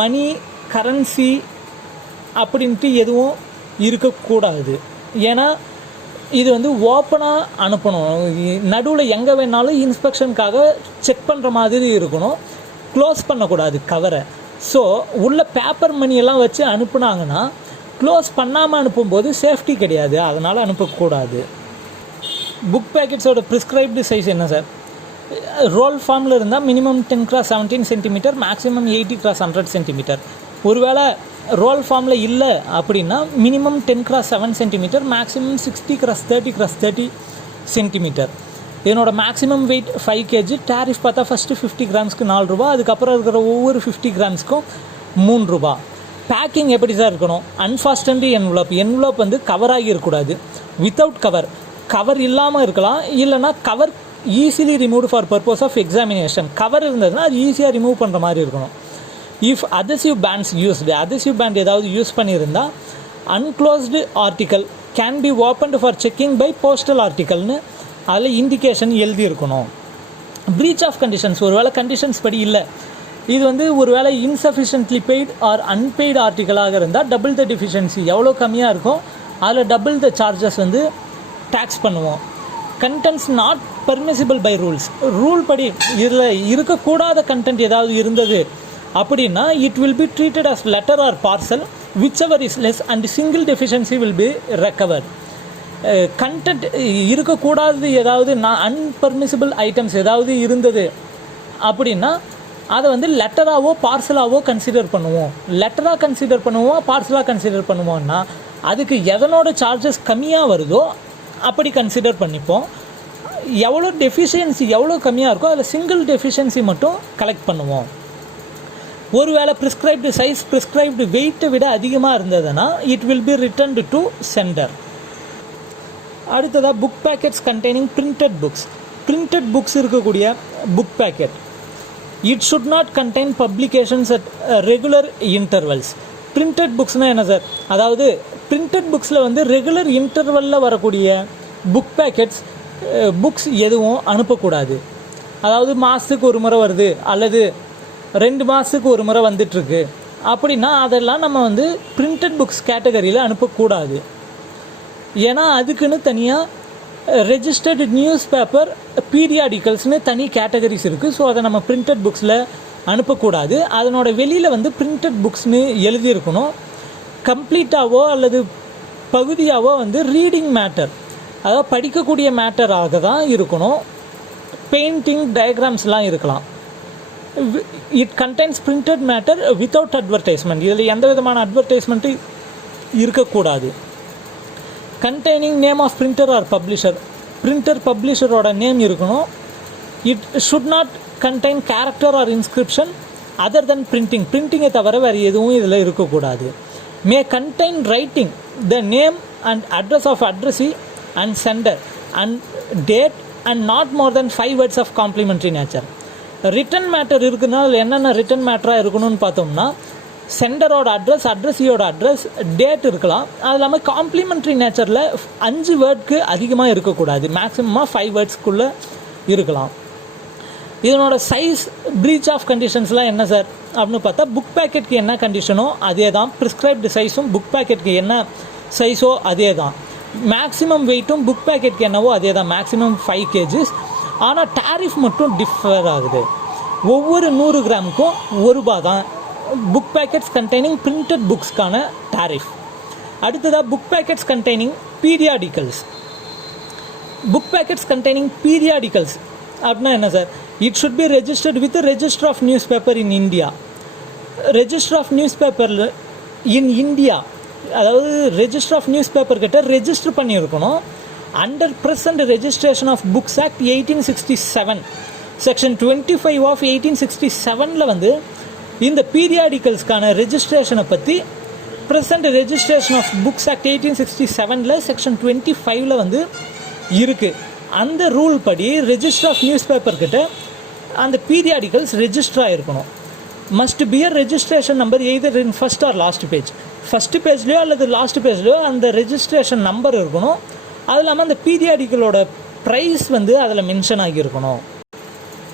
மணி, கரன்சி அப்படின்ட்டு எதுவும் இருக்கக்கூடாது. ஏன்னா இது வந்து ஓப்பனாக அனுப்பணும். நடுவில் எங்கே வேணாலும் இன்ஸ்பெக்ஷனுக்காக செக் பண்ணுற மாதிரி இருக்கணும், க்ளோஸ் பண்ணக்கூடாது கவரை. ஸோ உள்ள பேப்பர் மணியெல்லாம் வச்சு அனுப்புனாங்கன்னா க்ளோஸ் பண்ணாமல் அனுப்பும்போது சேஃப்டி கிடையாது, அதனால் அனுப்பக்கூடாது. புக் பேக்கெட்ஸோட ப்ரிஸ்கிரைப்டு சைஸ் என்ன சார்? ரோல் ஃபார்மில் இருந்தால் minimum 10x17 centimetre, maximum 80x100 centimetre. ஒருவேளை ரோல் ஃபார்மில் இல்லை அப்படின்னா minimum 10x7 centimetre, maximum 60x30x30 centimetre. இதனோட மேக்ஸிமம் வெயிட் 5 kg. டேரிஃப் பார்த்தா ஃபஸ்ட்டு 50 கிராம்ஸ்க்கு 4 ரூபா, அதுக்கப்புறம் இருக்கிற ஒவ்வொரு 50 கிராம்ஸ்க்கும் 3 ரூபா. பேக்கிங் எப்படி சார் இருக்கணும்? அன்ஃபாஸ்டன்டு என்வலப் வந்து கவராகி இருக்கக்கூடாது. வித்தவுட் கவர் இல்லாமல் இருக்கலாம், இல்லைனா cover easily remove for purpose of examination. Cover இருந்ததுன்னா அது ஈஸியாக ரிமூவ் பண்ணுற மாதிரி இருக்கணும். If adhesive bands used, adhesive band ஏதாவது யூஸ் பண்ணியிருந்தால் unclosed article can be opened for checking by postal ஆர்டிக்கல்னு அதில் இண்டிகேஷன் எழுதியிருக்கணும். ப்ரீச் ஆஃப் கண்டிஷன்ஸ், ஒரு வேளை கண்டிஷன்ஸ் படி இல்லை, இது வந்து ஒரு வேளை இன்சஃபிஷியன்ட்லி பெய்டு ஆர் அன்பெய்டு ஆர்டிக்கலாக இருந்தால் டபுள் த டிஃபிஷியன்சி எவ்வளோ கம்மியாக இருக்கும் அதில் டபுள் த சார்ஜஸ் வந்து டேக்ஸ் பண்ணுவோம். Contents not permissible by rule படி இதில் இருக்கக்கூடாத கண்டென்ட் ஏதாவது இருந்தது அப்படின்னா it will be treated as letter or parcel whichever is less and single deficiency will be recovered. Content இருக்கக்கூடாது ஏதாவது அன்பர்மிசிபிள் ஐட்டம்ஸ் ஏதாவது இருந்தது அப்படின்னா அதை வந்து லெட்டராகவோ பார்சலாகவோ கன்சிடர் பண்ணுவோம். லெட்டராக கன்சிடர் பண்ணுவோம், பார்சலாக கன்சிடர் பண்ணுவோம்னா அதுக்கு எதனோட சார்ஜஸ் கம்மியாக வருதோ அப்படி கன்சிடர் பண்ணிப்போம். எவ்வளோ டெஃபிஷியன்சி எவ்வளோ கம்மியாக இருக்கோ அதில் சிங்கிள் டெஃபிஷியன்சி மட்டும் கலெக்ட் பண்ணுவோம். ஒருவேளை ப்ரிஸ்கிரைப்டு சைஸ் ப்ரிஸ்கிரைப்டு வெயிட்டை விட அதிகமாக இருந்ததுன்னா it will be returned to sender. அடுத்ததாக book packets containing printed books. Printed books இருக்கக்கூடிய book packet it should not contain publications at regular intervals. Printed புக்ஸ்னால் என்ன சார்? அதாவது பிரிண்டட் புக்ஸில் வந்து ரெகுலர் இன்டர்வலில் வரக்கூடிய புக் பேக்கெட்ஸ் புக்ஸ் எதுவும் அனுப்பக்கூடாது. அதாவது மாதத்துக்கு ஒரு முறை வருது அல்லது 2 மாதத்துக்கு ஒரு முறை வந்துட்டுருக்கு அப்படின்னா அதெல்லாம் நம்ம வந்து பிரிண்டட் புக்ஸ் கேட்டகரியில் அனுப்பக்கூடாது. ஏன்னா அதுக்குன்னு தனியாக ரெஜிஸ்டர்டு நியூஸ் பேப்பர் பீரியாடிக்கல்ஸ்னு தனி கேட்டகரிஸ் இருக்குது. ஸோ அதை நம்ம பிரிண்டட் புக்ஸில் அனுப்பக்கூடாது. அதனோட வெளியில் வந்து பிரிண்டட் புக்ஸ்னு எழுதியிருக்கணும். கம்ப்ளீட்டாகவோ அல்லது பகுதியாகவோ வந்து ரீடிங் மேட்டர், அதாவது படிக்கக்கூடிய மேட்டராக தான் இருக்கணும். பெயிண்டிங், டயக்ராம்ஸ்லாம் இருக்கலாம். It contains printed matter without advertisement. இதில் எந்த விதமான அட்வர்டைஸ்மெண்ட்டு இருக்கக்கூடாது. Containing name of printer or publisher. Printer பப்ளிஷரோட நேம் இருக்கணும். It should not contain character or inscription other then printing. பிரிண்டிங்கை தவிர வேறு எதுவும் இதில் இருக்கக்கூடாது. May contain writing the name and address of addressee and sender and date and not more then 5 words of complimentary nature. Written matter இருக்குன்னா அதில் என்னென்ன written மேட்டராக இருக்கணும்னு பார்த்தோம்னா சென்டரோட அட்ரஸ், அட்ரஸியோட அட்ரஸ், டேட் இருக்கலாம். அது இல்லாமல் காம்ப்ளிமெண்ட்ரி நேச்சரில் 5 வேர்டுக்கு அதிகமாக இருக்கக்கூடாது. மேக்ஸிமமாக 5 வேர்ட்ஸ்க்குள்ளே இருக்கலாம். இதனோட சைஸ், ப்ரீச் ஆஃப் கண்டிஷன்ஸ்லாம் என்ன சார் அப்படின்னு பார்த்தா புக் பேக்கெட்டுக்கு என்ன கண்டிஷனோ அதே தான், ப்ரிஸ்கிரைப்டு சைஸும் புக் பேக்கெட்டுக்கு என்ன சைஸோ அதே தான். மேக்ஸிமம் வெயிட்டும் புக் பேக்கெட்க்கு என்னவோ அதே தான், மேக்ஸிமம் 5 kgs. ஆனால் டேரிஃப் மட்டும் டிஃபர் ஆகுது. ஒவ்வொரு 100 கிராமுக்கும் ₹1 தான் புக் பேக்கெட்ஸ் கண்டெய்னிங் பிரிண்டட் புக்ஸ்க்கான டேரிஃப். அடுத்ததாக book packets containing periodicals. Book packets containing periodicals அப்படின்னா என்ன sir? It should be registered with registrar of news paper in India. Registrar of news பேப்பரில் இன் இந்தியா, அதாவது ரெஜிஸ்டர் ஆஃப் நியூஸ் பேப்பர் கிட்ட register பண்ணியிருக்கணும். Under present registration of books act 1867 section 25 of 1867 வந்து இந்த பீரியாடிக்கல்ஸ்க்கான ரெஜிஸ்ட்ரேஷனை பற்றி present registration of books act 1867 section 25 வந்து இருக்குது. அந்த ரூல் படி ரெஜிஸ்டர் ஆஃப் நியூஸ் பேப்பர் கிட்ட அந்த பீரியாடிக்கல்ஸ் ரெஜிஸ்டர் ஆகிருக்கணும். Must be a registration number either in first or last page. First பேஜ்லேயோ அல்லது லாஸ்ட் பேஜ்லேயோ அந்த ரெஜிஸ்ட்ரேஷன் நம்பர் இருக்கணும். அது இல்லாமல் அந்த பீரியாடிக்கலோட ப்ரைஸ் வந்து அதில் மென்ஷன் ஆகியிருக்கணும்.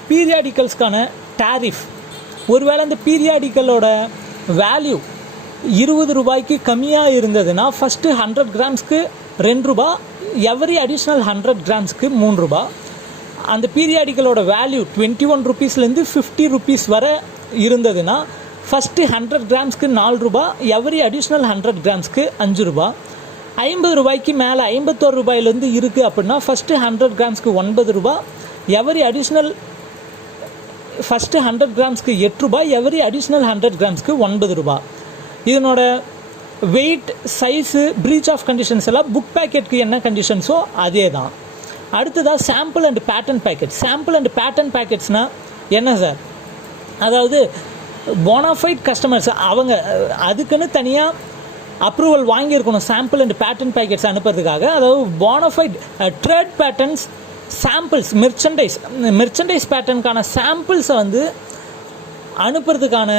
பீரியாடிக்கல்ஸ்க்கான டேரிஃப், ஒருவேளை அந்த பீரியாடிக்கலோட வேல்யூ ₹20 கம்மியாக இருந்ததுன்னா ஃபஸ்ட்டு 100 கிராம்ஸ்க்கு ₹2, எவரி அடிஷ்னல் 100 கிராம்ஸ்க்கு ₹3. அந்த பீரியாடிக்கலோட வேல்யூ ₹21 ₹50 வரை இருந்ததுன்னா ஃபஸ்ட்டு 100 கிராம்ஸ்க்கு ₹4, எவரி அடிஷ்னல் 100 கிராம்ஸ்க்கு ₹5. ₹50 மேலே ₹51 இருக்குது அப்படின்னா ஃபஸ்ட்டு 100 கிராம்ஸ்க்கு ₹9, எவரி அடிஷ்னல் ஃபஸ்ட்டு 100 கிராம்ஸ்க்கு ₹8, எவரி அடிஷ்னல் 100 கிராம்ஸ்க்கு ₹9. இதனோட weight, size, breach of conditions எல்லாம் புக் பேக்கெட்டுக்கு என்ன கண்டிஷன்ஸோ அதே தான். அடுத்ததாக sample and pattern packet. Sample and pattern பேக்கெட்ஸ்னால் என்ன சார்? அதாவது போனாஃபைட் கஸ்டமர்ஸ் அவங்க அதுக்குன்னு தனியாக அப்ரூவல் வாங்கியிருக்கணும் சாம்பிள் அண்ட் பேட்டர்ன் பேக்கெட்ஸ் அனுப்புறதுக்காக. அதாவது bonafide trade patterns samples, merchandise பேட்டர்னுக்கான சாம்பிள்ஸை வந்து அனுப்புறதுக்கான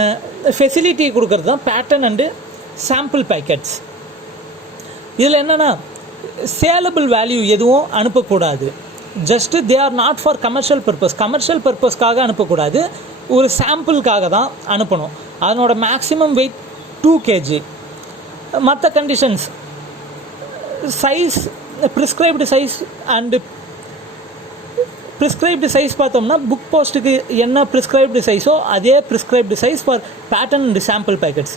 ஃபெசிலிட்டி கொடுக்கறது தான் பேட்டர்ன் அண்டு சாம்பிள் பேக்கெட்ஸ். இதில் என்னென்னா சேலபிள் வேல்யூ எதுவும் அனுப்பக்கூடாது. Just they are not for commercial purpose. Commercial பர்பஸ்க்காக அனுப்பக்கூடாது, ஒரு சாம்பிளுக்காக தான் அனுப்பணும். அதனோட மேக்ஸிமம் வெயிட் 2 kg. மற்ற conditions size, prescribed size and prescribed size பார்த்தோம்னா புக் போஸ்ட்டுக்கு என்ன ப்ரிஸ்கிரைப்டு சைஸோ அதே prescribed size for pattern and sample packets.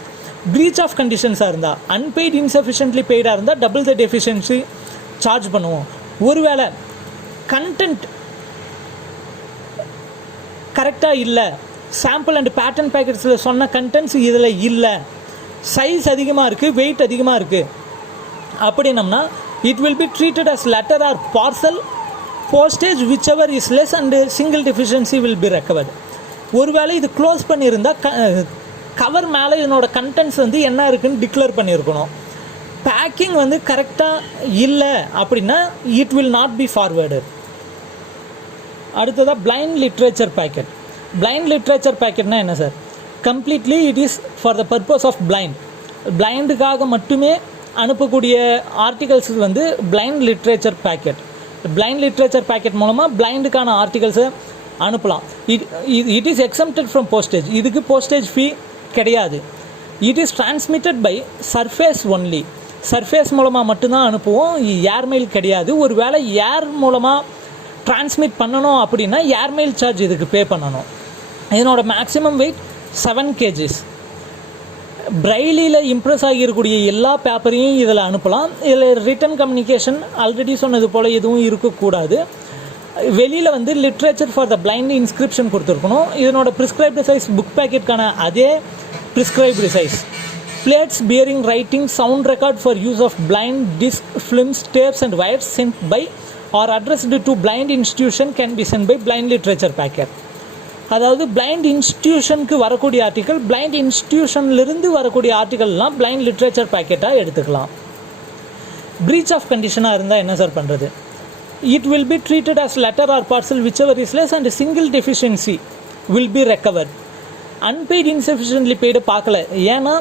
Breach of கண்டிஷன்ஸாக இருந்தால், அன்பெய்ட் இன்சஃபிஷியன்ட்லி பெய்டாக இருந்தால் டபுள் த டெஃபிஷியன்சி சார்ஜ் பண்ணுவோம். ஒருவேளை கண்டென்ட் கரெக்டாக இல்லை, சாம்பிள் அண்ட் பேட்டர்ன் பேக்கெட்ஸில் சொன்ன கண்டென்ட்ஸ் இதில் இல்லை, சைஸ் அதிகமாக இருக்குது, வெயிட் அதிகமாக இருக்குது அப்படின்னம்னா it will be treated as letter or parcel, postage whichever is less and single deficiency will be recovered. ஒருவேளை இது க்ளோஸ் பண்ணியிருந்தால் கவர் மேலே இதனோட கண்டென்ட்ஸ் வந்து என்ன இருக்குதுன்னு டிக்ளேர் பண்ணியிருக்கணும். பேக்கிங் வந்து கரெக்டாக இல்லை அப்படின்னா it will not be forward. அடுத்ததாக blind literature packet. Blind literature பேக்கெட்னா என்ன sir? Completely it is for the purpose of பிளைண்டுக்காக மட்டுமே அனுப்பக்கூடிய ஆர்டிகல்ஸ் வந்து blind literature packet. Blind literature packet மூலமாக பிளைண்டுக்கான ஆர்டிகல்ஸை அனுப்பலாம். It is exempted from postage. இதுக்கு போஸ்டேஜ் ஃபீ கிடையாது. It is transmitted by surface only. Surface மூலமாக மட்டும்தான் அனுப்புவோம், ஏர்மெயில் கிடையாது. ஒரு வேளை ஏர் மூலமாக டிரான்ஸ்மிட் பண்ணணும் அப்படின்னா ஏர்மெயில் சார்ஜ் இதுக்கு பே பண்ணணும். இதனோட மேக்ஸிமம் வெயிட் 7 kgs. பிரைலியில் இம்ப்ரெஸ் ஆகியிருக்கக்கூடிய எல்லா பேப்பரையும் இதில் அனுப்பலாம். இதில் ரிட்டன் கம்யூனிகேஷன் ஆல்ரெடி சொன்னது போல் எதுவும் இருக்கக்கூடாது. வெளியில் வந்து literature for the blind inscription கொடுத்துருக்கணும். இதனோட ப்ரிஸ்கிரைப்டு சைஸ் புக் பேக்கெட்டுக்கான அதே prescribed size. Plates bearing writing sound record for use of blind disc, films, tapes and wires sent by or addressed to blind institution can be sent by blind literature packet. அதாவது blind இன்ஸ்டிடியூஷனுக்கு வரக்கூடிய article, blind இன்ஸ்டிடியூஷன்லேருந்து வரக்கூடிய ஆர்டிக்கல்லாம் blind literature பேக்கெட்டாக எடுத்துக்கலாம். Preach of கண்டிஷனாக இருந்தால் என்ன sir பண்ணுறது? It will be treated as letter or parcel whichever is less and single deficiency will be recovered. Unpaid insufficiently paid பார்க்கல, ஏன்னா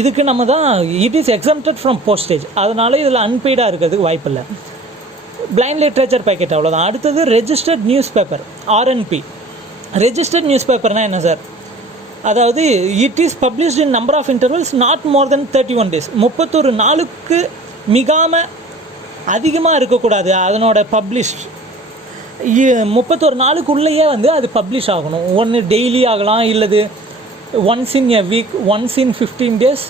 இதுக்கு நம்ம தான் it is exempted from postage, அதனால இதில் அன்பெய்டாக இருக்கிறதுக்கு வாய்ப்பில்லை. பிளைண்ட் லிட்ரேச்சர் பேக்கெட் அவ்வளோதான். அடுத்தது registered news paper, RNP. Registered news பேப்பர்னால் என்ன சார்? அதாவது it is published in number of intervals not more then 31 days. 31 நாளுக்கு மிகாமல் அதிகமாக இருக்கக்கூடாது. அதனோட பப்ளிஷ் 31 நாளுக்குள்ளேயே வந்து அது பப்ளிஷ் ஆகணும். ஒன்று டெய்லி ஆகலாம், இல்லது once in a week, once in 15 days,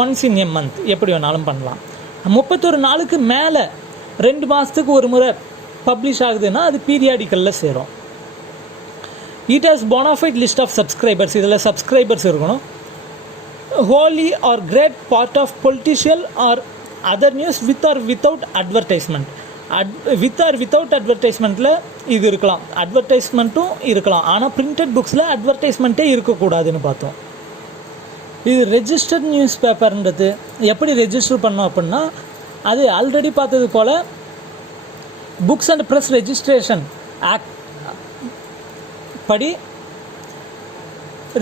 once in a month, எப்படி வேணாலும் பண்ணலாம். 31 நாளுக்கு மேலே 2 மாதத்துக்கு ஒரு முறை பப்ளிஷ் ஆகுதுன்னா அது பீரியாடிக்கலில் சேரும். It has bonafide list of subscribers. இதில் சப்ஸ்கிரைபர்ஸ் இருக்கணும். Wholly or great part of political or other news with or without advertisement. With or without அட்வர்டைஸ்மெண்ட்டில் இது இருக்கலாம், அட்வர்டைஸ்மெண்ட்டும் இருக்கலாம். ஆனால் பிரிண்டட் புக்ஸில் அட்வர்டைஸ்மெண்ட்டே இருக்கக்கூடாதுன்னு பார்த்தோம். இது ரெஜிஸ்டர்ட் நியூஸ் பேப்பர்ன்றது எப்படி ரெஜிஸ்டர் பண்ணோம் அப்படின்னா, அது ஆல்ரெடி பார்த்தது போல் books and press registration act படி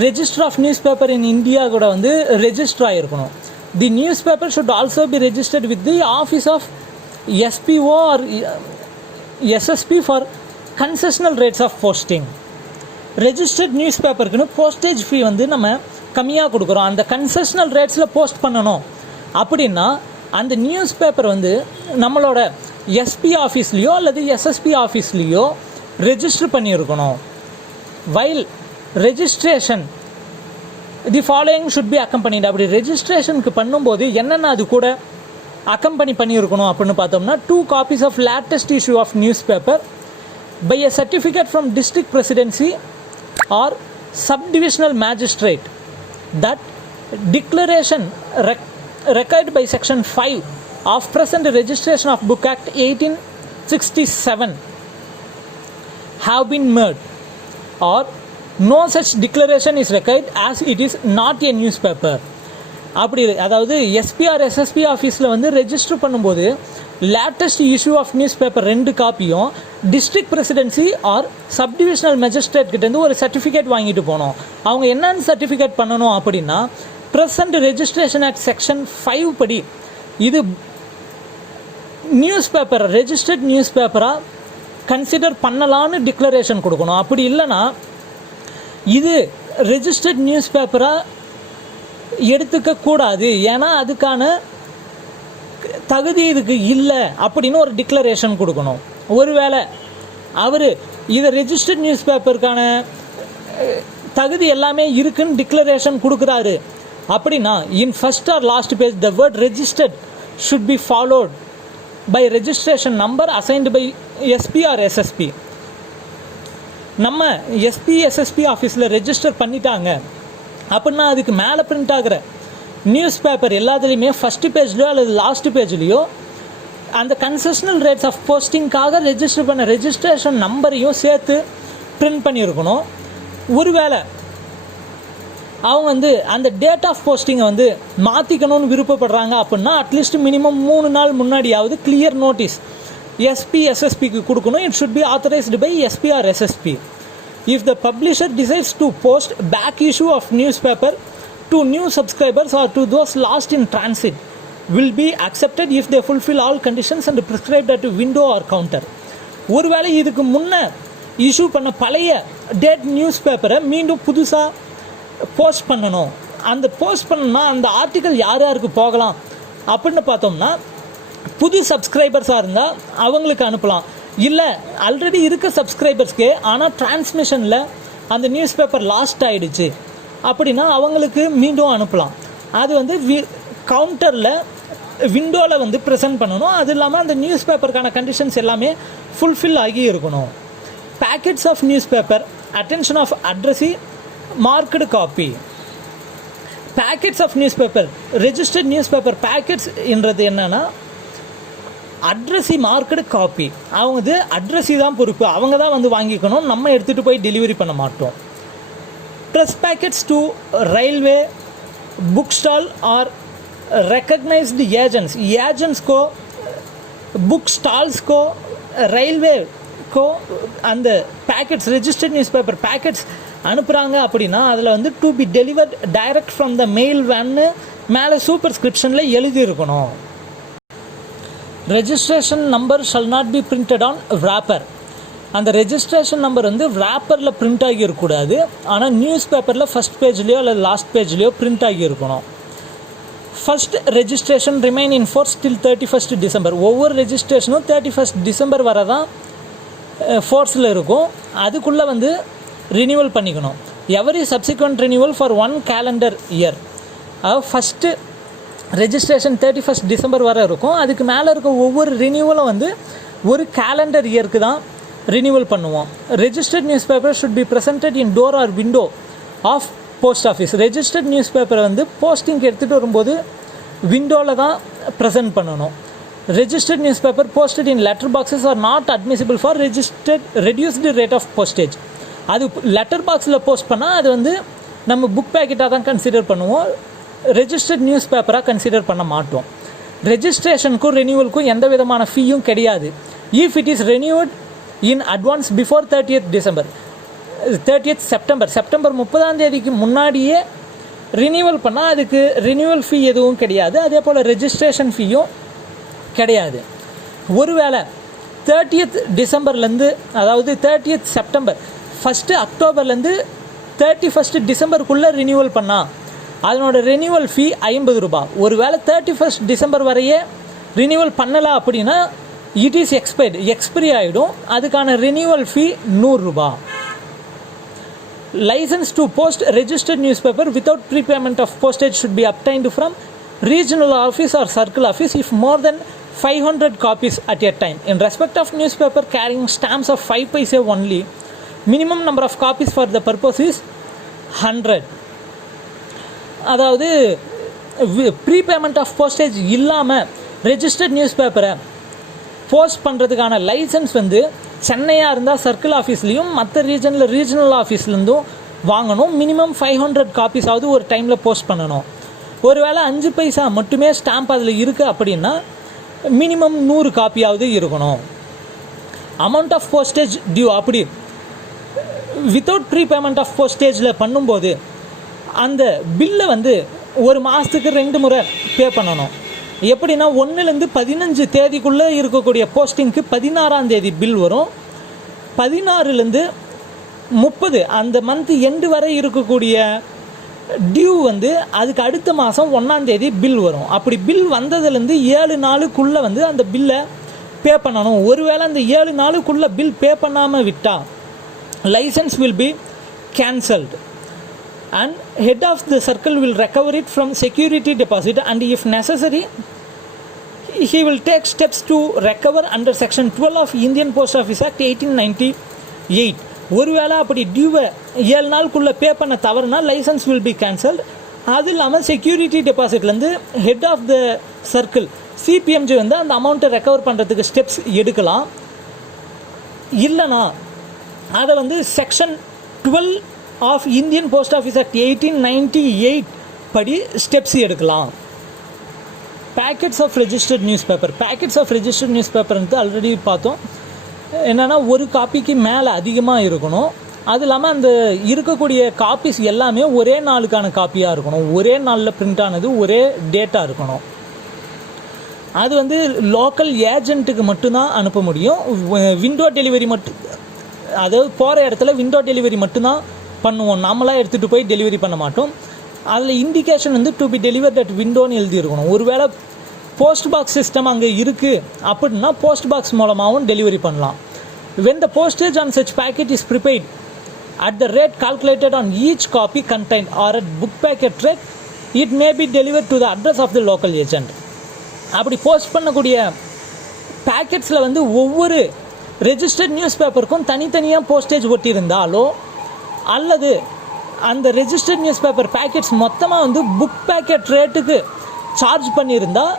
registrar of news paper in India கூட வந்து ரெஜிஸ்டர் ஆகிருக்கணும். The news paper should also be registered with the office of SPO or SSP for concessional rates of posting. Registered news பேப்பருக்குன்னு postage fee வந்து நம்ம கம்மியாக கொடுக்குறோம். அந்த கன்செஷனல் ரேட்ஸில் போஸ்ட் பண்ணணும் அப்படின்னா அந்த நியூஸ் பேப்பர் வந்து நம்மளோட SP ஆஃபீஸ்லேயோ அல்லது SSP ஆஃபீஸ்லேயோ ரெஜிஸ்டர் பண்ணியிருக்கணும். While registration the following should be accompanied. அப்படி ரெஜிஸ்ட்ரேஷனுக்கு பண்ணும்போது என்னென்ன அது கூட அக்கம்பனி பண்ணியிருக்கணும் அப்படின்னு பார்த்தோம்னா, 2 copies of latest issue of news paper by a certificate from district presidency or subdivisional magistrate that declaration required by section 5 of present registration of book act 1867 have been made, or no such declaration is required as it is not a newspaper. அப்படி அதாவது SPR SSP ஆஃபீஸில் வந்து register பண்ணும்போது latest issue of news paper 2 காப்பியும் district presidency or subdivisional magistrate கிட்டேருந்து ஒரு certificate வாங்கிட்டு போனோம். அவங்க என்னென்னு சர்டிஃபிகேட் பண்ணணும் அப்படின்னா, ப்ரெசன்ட் ரெஜிஸ்ட்ரேஷன் ஆக்ட் செக்ஷன் 5 படி இது நியூஸ் பேப்பர் ரெஜிஸ்டர்ட் நியூஸ் பேப்பராக கன்சிடர் பண்ணலான்னு டிக்ளரேஷன் கொடுக்கணும். அப்படி இல்லைன்னா இது ரெஜிஸ்டர்ட் நியூஸ் பேப்பராக எடுத்துக்கக்கூடாது, ஏன்னா அதுக்கான தகுதி இதுக்கு இல்லை அப்படின்னு ஒரு டிக்ளரேஷன் கொடுக்கணும். ஒருவேளை அவர் இதை ரெஜிஸ்டர்ட் நியூஸ் பேப்பருக்கான தகுதி எல்லாமே இருக்குன்னு டிக்ளரேஷன் கொடுக்குறாரு அப்படின்னா, in first or last page the word registered should be followed by registration number assigned by SP or SSP. நம்ம SP SSP ஆஃபீஸில் ரெஜிஸ்டர் பண்ணிட்டாங்க அப்படின்னா அதுக்கு மேலே பிரிண்ட் ஆகிற நியூஸ் பேப்பர் எல்லாத்துலேயுமே ஃபஸ்ட்டு பேஜ்லையோ அல்லது லாஸ்ட் பேஜ்லேயோ அந்த கன்செஷனல் ரேட்ஸ் ஆஃப் போஸ்டிங்காக ரெஜிஸ்டர் பண்ண ரெஜிஸ்ட்ரேஷன் நம்பரையும் சேர்த்து பிரிண்ட் பண்ணியிருக்கணும். ஒருவேளை அவங்க வந்து அந்த டேட் ஆஃப் போஸ்டிங்கை வந்து மாற்றிக்கணும்னு விருப்பப்படுறாங்க அப்படின்னா அட்லீஸ்ட் மினிமம் 3 நாள் முன்னாடியாவது கிளியர் நோட்டீஸ் SP SSPக்கு கொடுக்கணும். It should be authorised by SP or SSP. If the publisher decides to post back issue of newspaper to new subscribers or to those lost in transit, will be accepted if they fulfill all conditions and prescribed at window or counter. ஒருவேளை இதுக்கு முன்ன issue பண்ண பழைய date news பேப்பரை மீண்டும் புதுசாக post பண்ணணும். அந்த போஸ்ட் பண்ணணும்னா அந்த ஆர்டிக்கல் யார் யாருக்கு போகலாம் அப்படின்னு பார்த்தோம்னா, புது சப்ஸ்கிரைபர்ஸாக இருந்தால் அவங்களுக்கு அனுப்பலாம். இல்லை ஆல்ரெடி இருக்க சப்ஸ்கிரைபர்ஸ்க்கு ஆனால் டிரான்ஸ்மிஷனில் அந்த நியூஸ் பேப்பர் லாஸ்ட் ஆகிடுச்சு அப்படின்னா அவங்களுக்கு மீண்டும் அனுப்பலாம். அது வந்து கவுண்டரில் விண்டோவில் வந்து ப்ரெசென்ட் பண்ணணும். அது இல்லாமல் அந்த நியூஸ் பேப்பருக்கான கண்டிஷன்ஸ் எல்லாமே ஃபுல்ஃபில் ஆகி இருக்கணும். Packets of news paper attention of addressee marked copy. Packets of news paper registered news paper packets என்றது என்னென்னா, அட்ரஸி மார்க்கடு காப்பி. அவங்க வந்து அட்ரஸி தான் பொறுப்பு, அவங்க தான் வந்து வாங்கிக்கணும், நம்ம எடுத்துகிட்டு போய் டெலிவரி பண்ண மாட்டோம். Press packets to railway book stall or recognized ஏஜென்ட்ஸ்க்கோ புக் ஸ்டால்ஸ்க்கோ ரயில்வேக்கோ அந்த packets registered news paper packets அனுப்புகிறாங்க அப்படின்னா அதில் வந்து to be delivered direct from the mail வேன்னு மேலே சூப்பர்ஸ்கிரிப்ஷனில் எழுதியிருக்கணும். Registration number shall not be printed on wrapper. அந்த ரெஜிஸ்ட்ரேஷன் நம்பர் வந்து wrapperல பிரிண்ட் ஆகி இருக்கக்கூடாது, ஆனால் நியூஸ் பேப்பரில் ஃபஸ்ட் பேஜ்லேயோ அல்லது லாஸ்ட் பேஜ்லேயோ பிரிண்ட் ஆகி இருக்கணும். ஃபர்ஸ்ட் ரெஜிஸ்ட்ரேஷன் ரிமைன் இன் ஃபோர்ஸ் டில் 31st டிசம்பர். ஒவ்வொரு ரெஜிஸ்ட்ரேஷனும் 31st டிசம்பர் வரை தான் ஃபோர்ஸில் இருக்கும். அதுக்குள்ளே வந்து ரினியூவல் பண்ணிக்கணும். Every subsequent renewal for 1 calendar year. அதாவது ஃபஸ்ட்டு ரெஜிஸ்ட்ரேஷன் 31st டிசம்பர் வரை இருக்கும். அதுக்கு மேலே இருக்க ஒவ்வொரு ரினியூவலும் வந்து ஒரு கேலண்டர் இயருக்கு தான் ரினியூவல் பண்ணுவோம். Registered news paper should be presented in door or window of post office. Registered news பேப்பரை வந்து போஸ்டிங்க்கு எடுத்துகிட்டு வரும்போது விண்டோவில் தான் ப்ரெசென்ட் பண்ணணும். Registered news paper posted in letter boxes are not admissible for reduced rate of postage. அது letter பாக்ஸில் போஸ்ட் பண்ணால் அது வந்து நம்ம புக் பேக்கெட்டாக தான் கன்சிடர் பண்ணுவோம், ரெஜிஸ்டர்ட் நியூஸ் பேப்பராக கன்சிடர் பண்ண மாட்டோம். ரெஜிஸ்ட்ரேஷனுக்கும் ரெனியூவலுக்கும் எந்த விதமான ஃபீயும் கிடையாது. If it is renewed in advance before 30th September 30 முன்னாடியே ரினியூவல் பண்ணால் அதுக்கு ரினியூவல் ஃபீ எதுவும் கிடையாது. அதே போல் ரெஜிஸ்ட்ரேஷன் ஃபீயும் கிடையாது. ஒருவேளை 30th டிசம்பர்லேருந்து, அதாவது 30th செப்டம்பர், 1 அக்டோபர்லேருந்து 31st டிசம்பருக்குள்ளே ரினியூவல் பண்ணால் அதனோட ரினியூவல் ஃபீ 50 ரூபாய். ஒருவேளை 31st டிசம்பர் வரையே ரினியூவல் பண்ணலை அப்படின்னா இட் இஸ் எக்ஸ்பைரி ஆகிடும். அதுக்கான ரினியூவல் ஃபீ 100 ரூபாய். Licence to post registered news paper without prepayment of postage should be obtained from regional office or circle office if more than 500 copies at a time. In respect of newspaper carrying stamps of 5 paise only, minimum number of copies for the purpose is 100. அதாவது prepayment of postage இல்லாமல் registered news பேப்பரை post பண்ணுறதுக்கான licence வந்து சென்னையாக இருந்தால் circle ஆஃபீஸ்லேயும் மற்ற regional ஆஃபீஸ்லேருந்தும் வாங்கணும். Minimum 500 copies ஆகுது ஒரு டைமில் போஸ்ட் பண்ணணும். ஒருவேளை 5 பைசா மட்டுமே ஸ்டாம்ப் அதில் இருக்குது அப்படின்னா மினிமம் 100 காப்பியாவது இருக்கணும். அமௌண்ட் ஆஃப் போஸ்டேஜ் டியூ அப்படி வித்தவுட் ப்ரீபேமெண்ட் ஆஃப் போஸ்டேஜில் பண்ணும்போது அந்த பில்லை வந்து ஒரு மாதத்துக்கு 2 முறை பே பண்ணணும். எப்படின்னா 1லேருந்து 15 தேதிக்குள்ளே இருக்கக்கூடிய போஸ்டிங்க்கு 16ஆம் தேதி பில் வரும். 16லேருந்து 30 அந்த மந்த் எண்டு வரை இருக்கக்கூடிய டியூ வந்து அதுக்கு அடுத்த மாதம் 1ஆம் தேதி பில் வரும். அப்படி பில் வந்ததுலேருந்து 7 நாளுக்குள்ளே வந்து அந்த பில்லை பே பண்ணணும். ஒருவேளை அந்த 7 நாளுக்குள்ளே பில் பே பண்ணாமல் விட்டால் licence will be cancelled and head of the circle will recover it from security deposit and if necessary he will take steps to recover under section 12 of Indian Post Office Act 1898. ஒருவேளை அப்படி டியூவை 7 நாளுக்குள்ளே pay பண்ண தவறுனா licence will be cancelled. அது இல்லாமல் security டெபாசிட்லேருந்து head of the circle CPMG வந்து அந்த அமௌண்ட்டை ரெக்கவர் பண்ணுறதுக்கு ஸ்டெப்ஸ் எடுக்கலாம். இல்லைனா அதை வந்து section 12 of Indian post office act 1898 படி ஸ்டெப்ஸ் எடுக்கலாம். Packets of registered news paper வந்து ஆல்ரெடி பார்த்தோம். என்னென்னா ஒரு காப்பிக்கு மேலே அதிகமாக இருக்கணும். அது இல்லாமல் அந்த இருக்கக்கூடிய காப்பீஸ் எல்லாமே ஒரே நாளுக்கான காப்பியாக இருக்கணும். ஒரே நாளில் பிரிண்ட் ஆனது, ஒரே டேட்டாக இருக்கணும். அது வந்து லோக்கல் ஏஜென்ட்டுக்கு மட்டும்தான் அனுப்ப முடியும். விண்டோ டெலிவரி அதாவது போகிற இடத்துல விண்டோ டெலிவரி மட்டும்தான் பண்ணுவோம். நம்மளாக எடுத்துகிட்டு போய் டெலிவரி பண்ண மாட்டோம். அதில் இண்டிகேஷன் வந்து டு பி டெலிவர்ட் அட் விண்டோன்னு எழுதியிருக்கணும். ஒருவேளை போஸ்ட் பாக்ஸ் சிஸ்டம் அங்கே இருக்குது அப்படின்னா போஸ்ட் பாக்ஸ் மூலமாகவும் டெலிவரி பண்ணலாம். when the postage on such packet is prepaid at the rate calculated on each copy contained or at book packet rate it may be delivered to the address of the local agent. அப்படி post பண்ணக்கூடிய பேக்கெட்ஸில் வந்து ஒவ்வொரு registered news பேப்பருக்கும் தனித்தனியாக postage ஒட்டியிருந்தாலோ அல்லது அந்த registered news paper packets மொத்தமாக வந்து book packet ரேட்டுக்கு சார்ஜ் பண்ணியிருந்தால்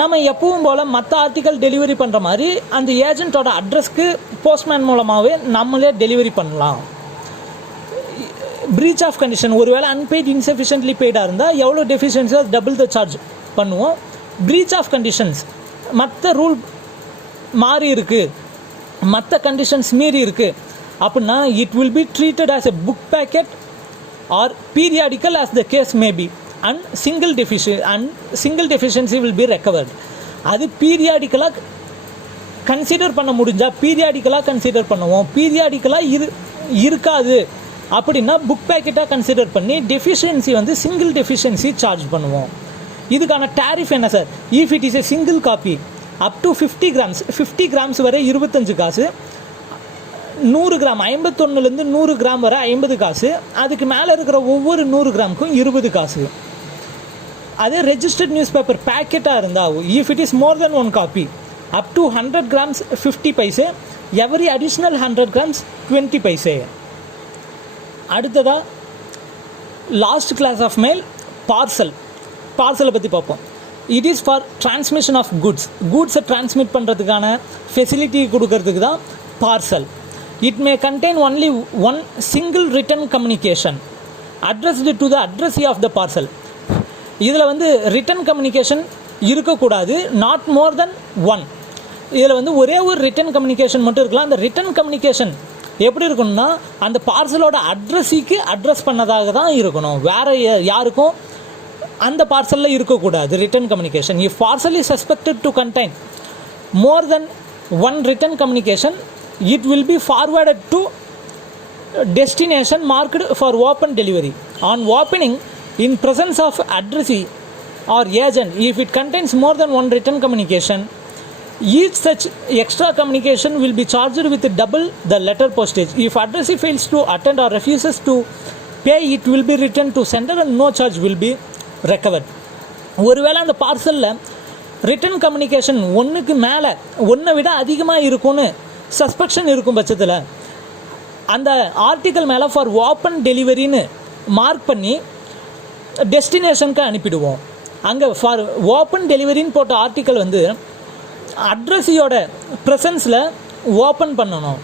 நம்ம எப்பவும் போல் மற்ற ஆர்டிக்கல் டெலிவரி பண்ணுற மாதிரி அந்த ஏஜென்ட்டோட அட்ரஸ்க்கு போஸ்ட்மேன் மூலமாகவே நம்மளே டெலிவரி பண்ணலாம். ப்ரீச் ஆஃப் கண்டிஷன், ஒருவேளை அன்பெய்ட் இன்சஃபிஷியன்ட்லி பெய்டாக இருந்தால் எவ்வளோ டெஃபிஷியன்ஸோ டபுள் த சார்ஜ் பண்ணுவோம். ப்ரீச் ஆஃப் கண்டிஷன்ஸ், மற்ற ரூல் மாறி இருக்குது, மற்ற கண்டிஷன்ஸ் மீறி இருக்குது அப்படின்னா it will be treated as a book packet or periodical as the case may be and single deficiency will be recovered. அது பீரியாடிக்கலாக கன்சிடர் பண்ண முடிஞ்சால் பீரியாடிக்கலாக கன்சிடர் பண்ணுவோம். பீரியாடிக்கலாக இருக்காது அப்படின்னா புக் பேக்கெட்டாக கன்சிடர் பண்ணி டெஃபிஷியன்சி வந்து சிங்கிள் டெஃபிஷியன்சி சார்ஜ் பண்ணுவோம். இதுக்கான டேரிஃப் என்ன sir? If it is a single copy up to 50 grams வரை 25 காசு, 100 கிராம் 51லேருந்து 100 கிராம் வரை 50 காசு, அதுக்கு மேலே இருக்கிற ஒவ்வொரு 100 கிராமுக்கும் 20 காசு. அதே ரெஜிஸ்டர்ட் நியூஸ் பேப்பர் பேக்கெட்டாக இருந்தால் if it is more then 1 copy up to 100 grams 50 paise, every additional 100 grams 20 paise. அடுத்ததாக லாஸ்ட் கிளாஸ் ஆஃப் மெயில் பார்சலை பற்றி பார்ப்போம். It is for transmission of கூட்ஸை டிரான்ஸ்மிட் பண்ணுறதுக்கான ஃபெசிலிட்டி கொடுக்கறதுக்கு தான் parcel. It may contain only one single written communication addressed to the addressee of the parcel. இதில் வந்து ரிட்டன் கம்யூனிகேஷன் இருக்கக்கூடாது, நாட் மோர் தென் 1. இதில் வந்து ஒரே ஒரு ரிட்டன் கம்யூனிகேஷன் மட்டும் இருக்கலாம். அந்த ரிட்டன் கம்யூனிகேஷன் எப்படி இருக்கணும்னா அந்த பார்சலோட அட்ரஸிக்கு அட்ரஸ் பண்ணதாக தான் இருக்கணும், வேறு யாருக்கும் அந்த பார்சலில் இருக்கக்கூடாது return communication. If parcel is suspected to contain more then 1 return communication, it will be forwarded to destination marked for open delivery. On opening, in presence of addressee or agent, if it contains more than 1 written communication, each such extra communication will be charged with double the letter postage. If addressee fails to attend or refuses to pay, it will be returned to sender and no charge will be recovered. ஒருவேளை அந்த பார்சலில் return communication ஒன்றுக்கு மேலே ஒன்றை விட அதிகமாக இருக்கும்னு suspicion இருக்கும் பட்சத்தில் அந்த ஆர்டிக்கல் மேலே ஃபார் ஓப்பன் டெலிவரின்னு மார்க் பண்ணி டெஸ்டினேஷனுக்கு அனுப்பிடுவோம். அங்கே ஃபார் ஓப்பன் டெலிவரின்னு போட்ட ஆர்டிக்கல் வந்து அட்ரஸியோட ப்ரெசன்ஸில் ஓப்பன் பண்ணணும்.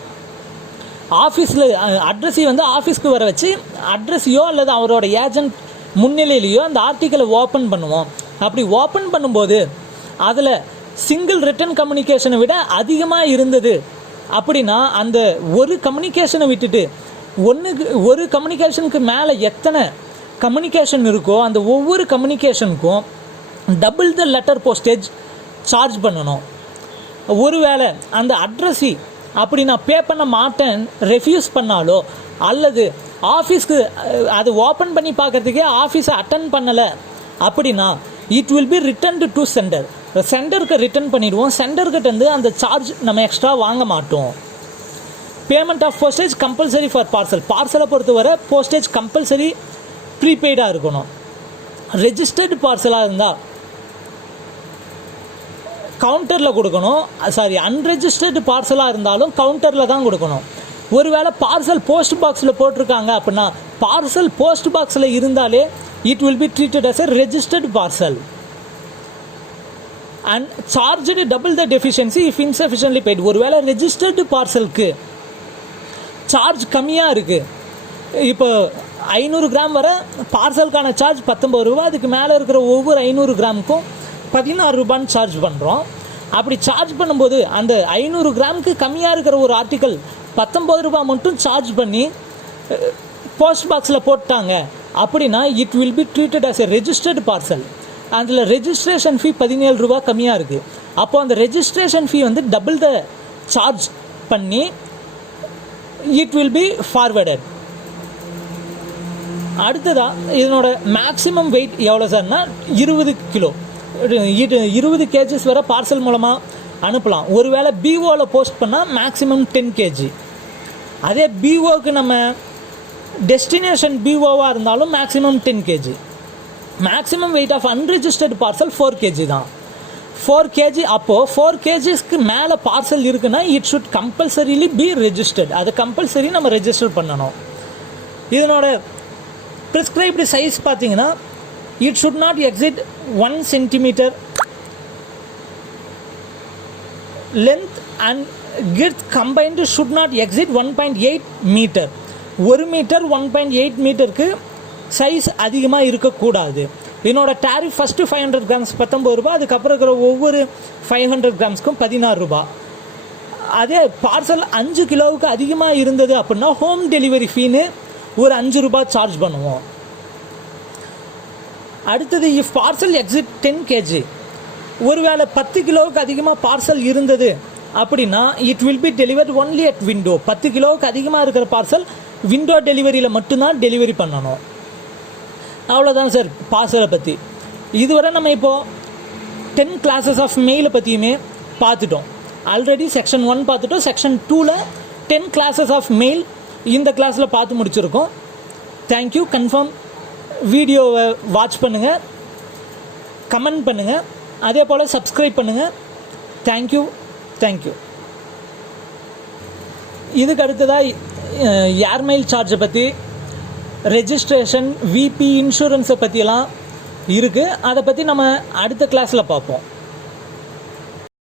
ஆஃபீஸில் அட்ரஸி வந்து ஆஃபீஸ்க்கு வர வச்சு அட்ரஸியோ அல்லது அவரோட ஏஜென்ட் முன்னிலையிலையோ அந்த ஆர்டிக்கலை ஓப்பன் பண்ணுவோம். அப்படி ஓப்பன் பண்ணும்போது அதில் சிங்கிள் ரிட்டன் கம்யூனிகேஷனை விட அதிகமாக இருந்தது அப்படின்னா அந்த ஒரு கம்யூனிகேஷனை விட்டுட்டு ஒரு கம்யூனிகேஷனுக்கு மேலே எத்தனை கம்யூனிகேஷன் இருக்கோ அந்த ஒவ்வொரு கம்யூனிகேஷனுக்கும் double the letter postage charge பண்ணணும். ஒருவேளை அந்த அட்ரஸி அப்படி நான் பே பண்ண மாட்டேன் ரெஃப்யூஸ் பண்ணாலோ அல்லது ஆஃபீஸ்க்கு அது ஓப்பன் பண்ணி பார்க்கறதுக்கே ஆஃபீஸை அட்டன் பண்ணலை அப்படின்னா it will be returned to centre. சென்டருக்கு ரிட்டர்ன் பண்ணிவிடுவோம். சென்டர்கிட்ட வந்து அந்த சார்ஜ் நம்ம எக்ஸ்ட்ரா வாங்க மாட்டோம். Payment of postage compulsory for பார்சலை பொறுத்தவரை போஸ்டேஜ் கம்பல்சரி ப்ரீபெய்டாக இருக்கணும். ரெஜிஸ்டர்டு பார்சலாக இருந்தால் கவுண்டரில் கொடுக்கணும். அன்ரெஜிஸ்டர்டு பார்சலாக இருந்தாலும் கவுண்டரில் தான் கொடுக்கணும். ஒருவேளை பார்சல் போஸ்ட் பாக்ஸில் போட்டிருக்காங்க அப்படின்னா பார்சல் போஸ்ட் பாக்ஸில் இருந்தாலே it will be treated as a registered parcel and charged double the deficiency if insufficiently paid. ஒருவேளை ரெஜிஸ்டர்டு பார்சலுக்கு சார்ஜ் கம்மியாக இருக்குது, இப்போ 500 கிராம் வர பார்சலுக்கான சார்ஜ் 19 ரூபா, அதுக்கு மேலே இருக்கிற ஒவ்வொரு 500 கிராமுக்கும் 16 ரூபான்னு சார்ஜ் பண்ணுறோம். அப்படி சார்ஜ் பண்ணும்போது அந்த 500 கிராமுக்கு கம்மியாக இருக்கிற ஒரு ஆர்டிக்கல் 19 ரூபா மட்டும் சார்ஜ் பண்ணி போஸ்ட் பாக்ஸில் போட்டாங்க அப்படின்னா it will be treated as a registered parcel. அதில் ரெஜிஸ்ட்ரேஷன் ஃபீ 17 ரூபா கம்மியாக இருக்குது. அப்போது அந்த ரெஜிஸ்ட்ரேஷன் ஃபீ வந்து டபுள் த சார்ஜ் பண்ணி இட் வில் பி ஃபார்வர்டட். அடுத்ததாக இதனோட மேக்ஸிமம் வெயிட் எவ்வளோ சார்னா 20 கிலோ, 20 கேஜிஸ் வரை பார்சல் மூலமாக அனுப்பலாம். ஒருவேளை பிஓவில் போஸ்ட் பண்ணால் மேக்ஸிமம் 10 கேஜி. அதே பிஓக்கு நம்ம டெஸ்டினேஷன் பிஓவாக இருந்தாலும் maximum 10 KG. Maximum weight of unregistered parcel 4 KG தான். 4 கேஜி. அப்போது 4 கேஜிஸ்க்கு மேலே பார்சல் இருக்குன்னா it should compulsorily be registered. அது கம்பல்சரி நம்ம ரெஜிஸ்டர் பண்ணணும். இதனோட ப்ரிஸ்கிரைப்டு சைஸ் பார்த்தீங்கன்னா it should not exceed 1 centimetre length and girth combined should not exceed 1.8 metre. 1 metre 1.8 மீட்டருக்கு சைஸ் அதிகமாக இருக்கக்கூடாது. இதனோட டேரிஃப் ஃபஸ்ட்டு 500 கிராம்ஸ் 19 ரூபா, அதுக்கப்புறம் இருக்கிற ஒவ்வொரு 500 கிராம்ஸ்க்கும் 16 ரூபா. அதே பார்சல் 5 கிலோவுக்கு அதிகமாக இருந்தது அப்படின்னா ஹோம் டெலிவரி ஃபீன்னு ஒரு 5 ரூபா சார்ஜ் பண்ணுவோம். அடுத்தது இஃப் பார்சல் எக்ஸிட் 10 கேஜி, ஒருவேளை 10 கிலோவுக்கு அதிகமாக பார்சல் இருந்தது அப்படின்னா it will B delivered only at window. 10 கிலோவுக்கு அதிகமாக இருக்கிற பார்சல் விண்டோ டெலிவரியில் மட்டும்தான் டெலிவரி பண்ணணும். அவ்வளோதான் சார் பார்சலை பற்றி. இதுவரை நம்ம இப்போது 10 classes ஆஃப் மெயிலை பற்றியுமே பார்த்துட்டோம். ஆல்ரெடி செக்ஷன் 1 பார்த்துட்டோம். செக்ஷன் 2ல் 10 classes ஆஃப் மெயில் இந்த கிளாஸில் பார்த்து முடிச்சிருக்கோம். தேங்க்யூ. கன்ஃபார்ம் வீடியோவை வாட்ச் பண்ணுங்கள், கமெண்ட் பண்ணுங்கள், அதே போல் சப்ஸ்கிரைப் பண்ணுங்கள். தேங்க்யூ. இதுக்கு அடுத்ததாக ஏர்மெயில் சார்ஜை பற்றி, ரெஜிஸ்ட்ரேஷன், விபி, இன்சூரன்ஸை பற்றியெல்லாம் இருக்குது. அதை பற்றி நம்ம அடுத்த கிளாஸில் பார்ப்போம்.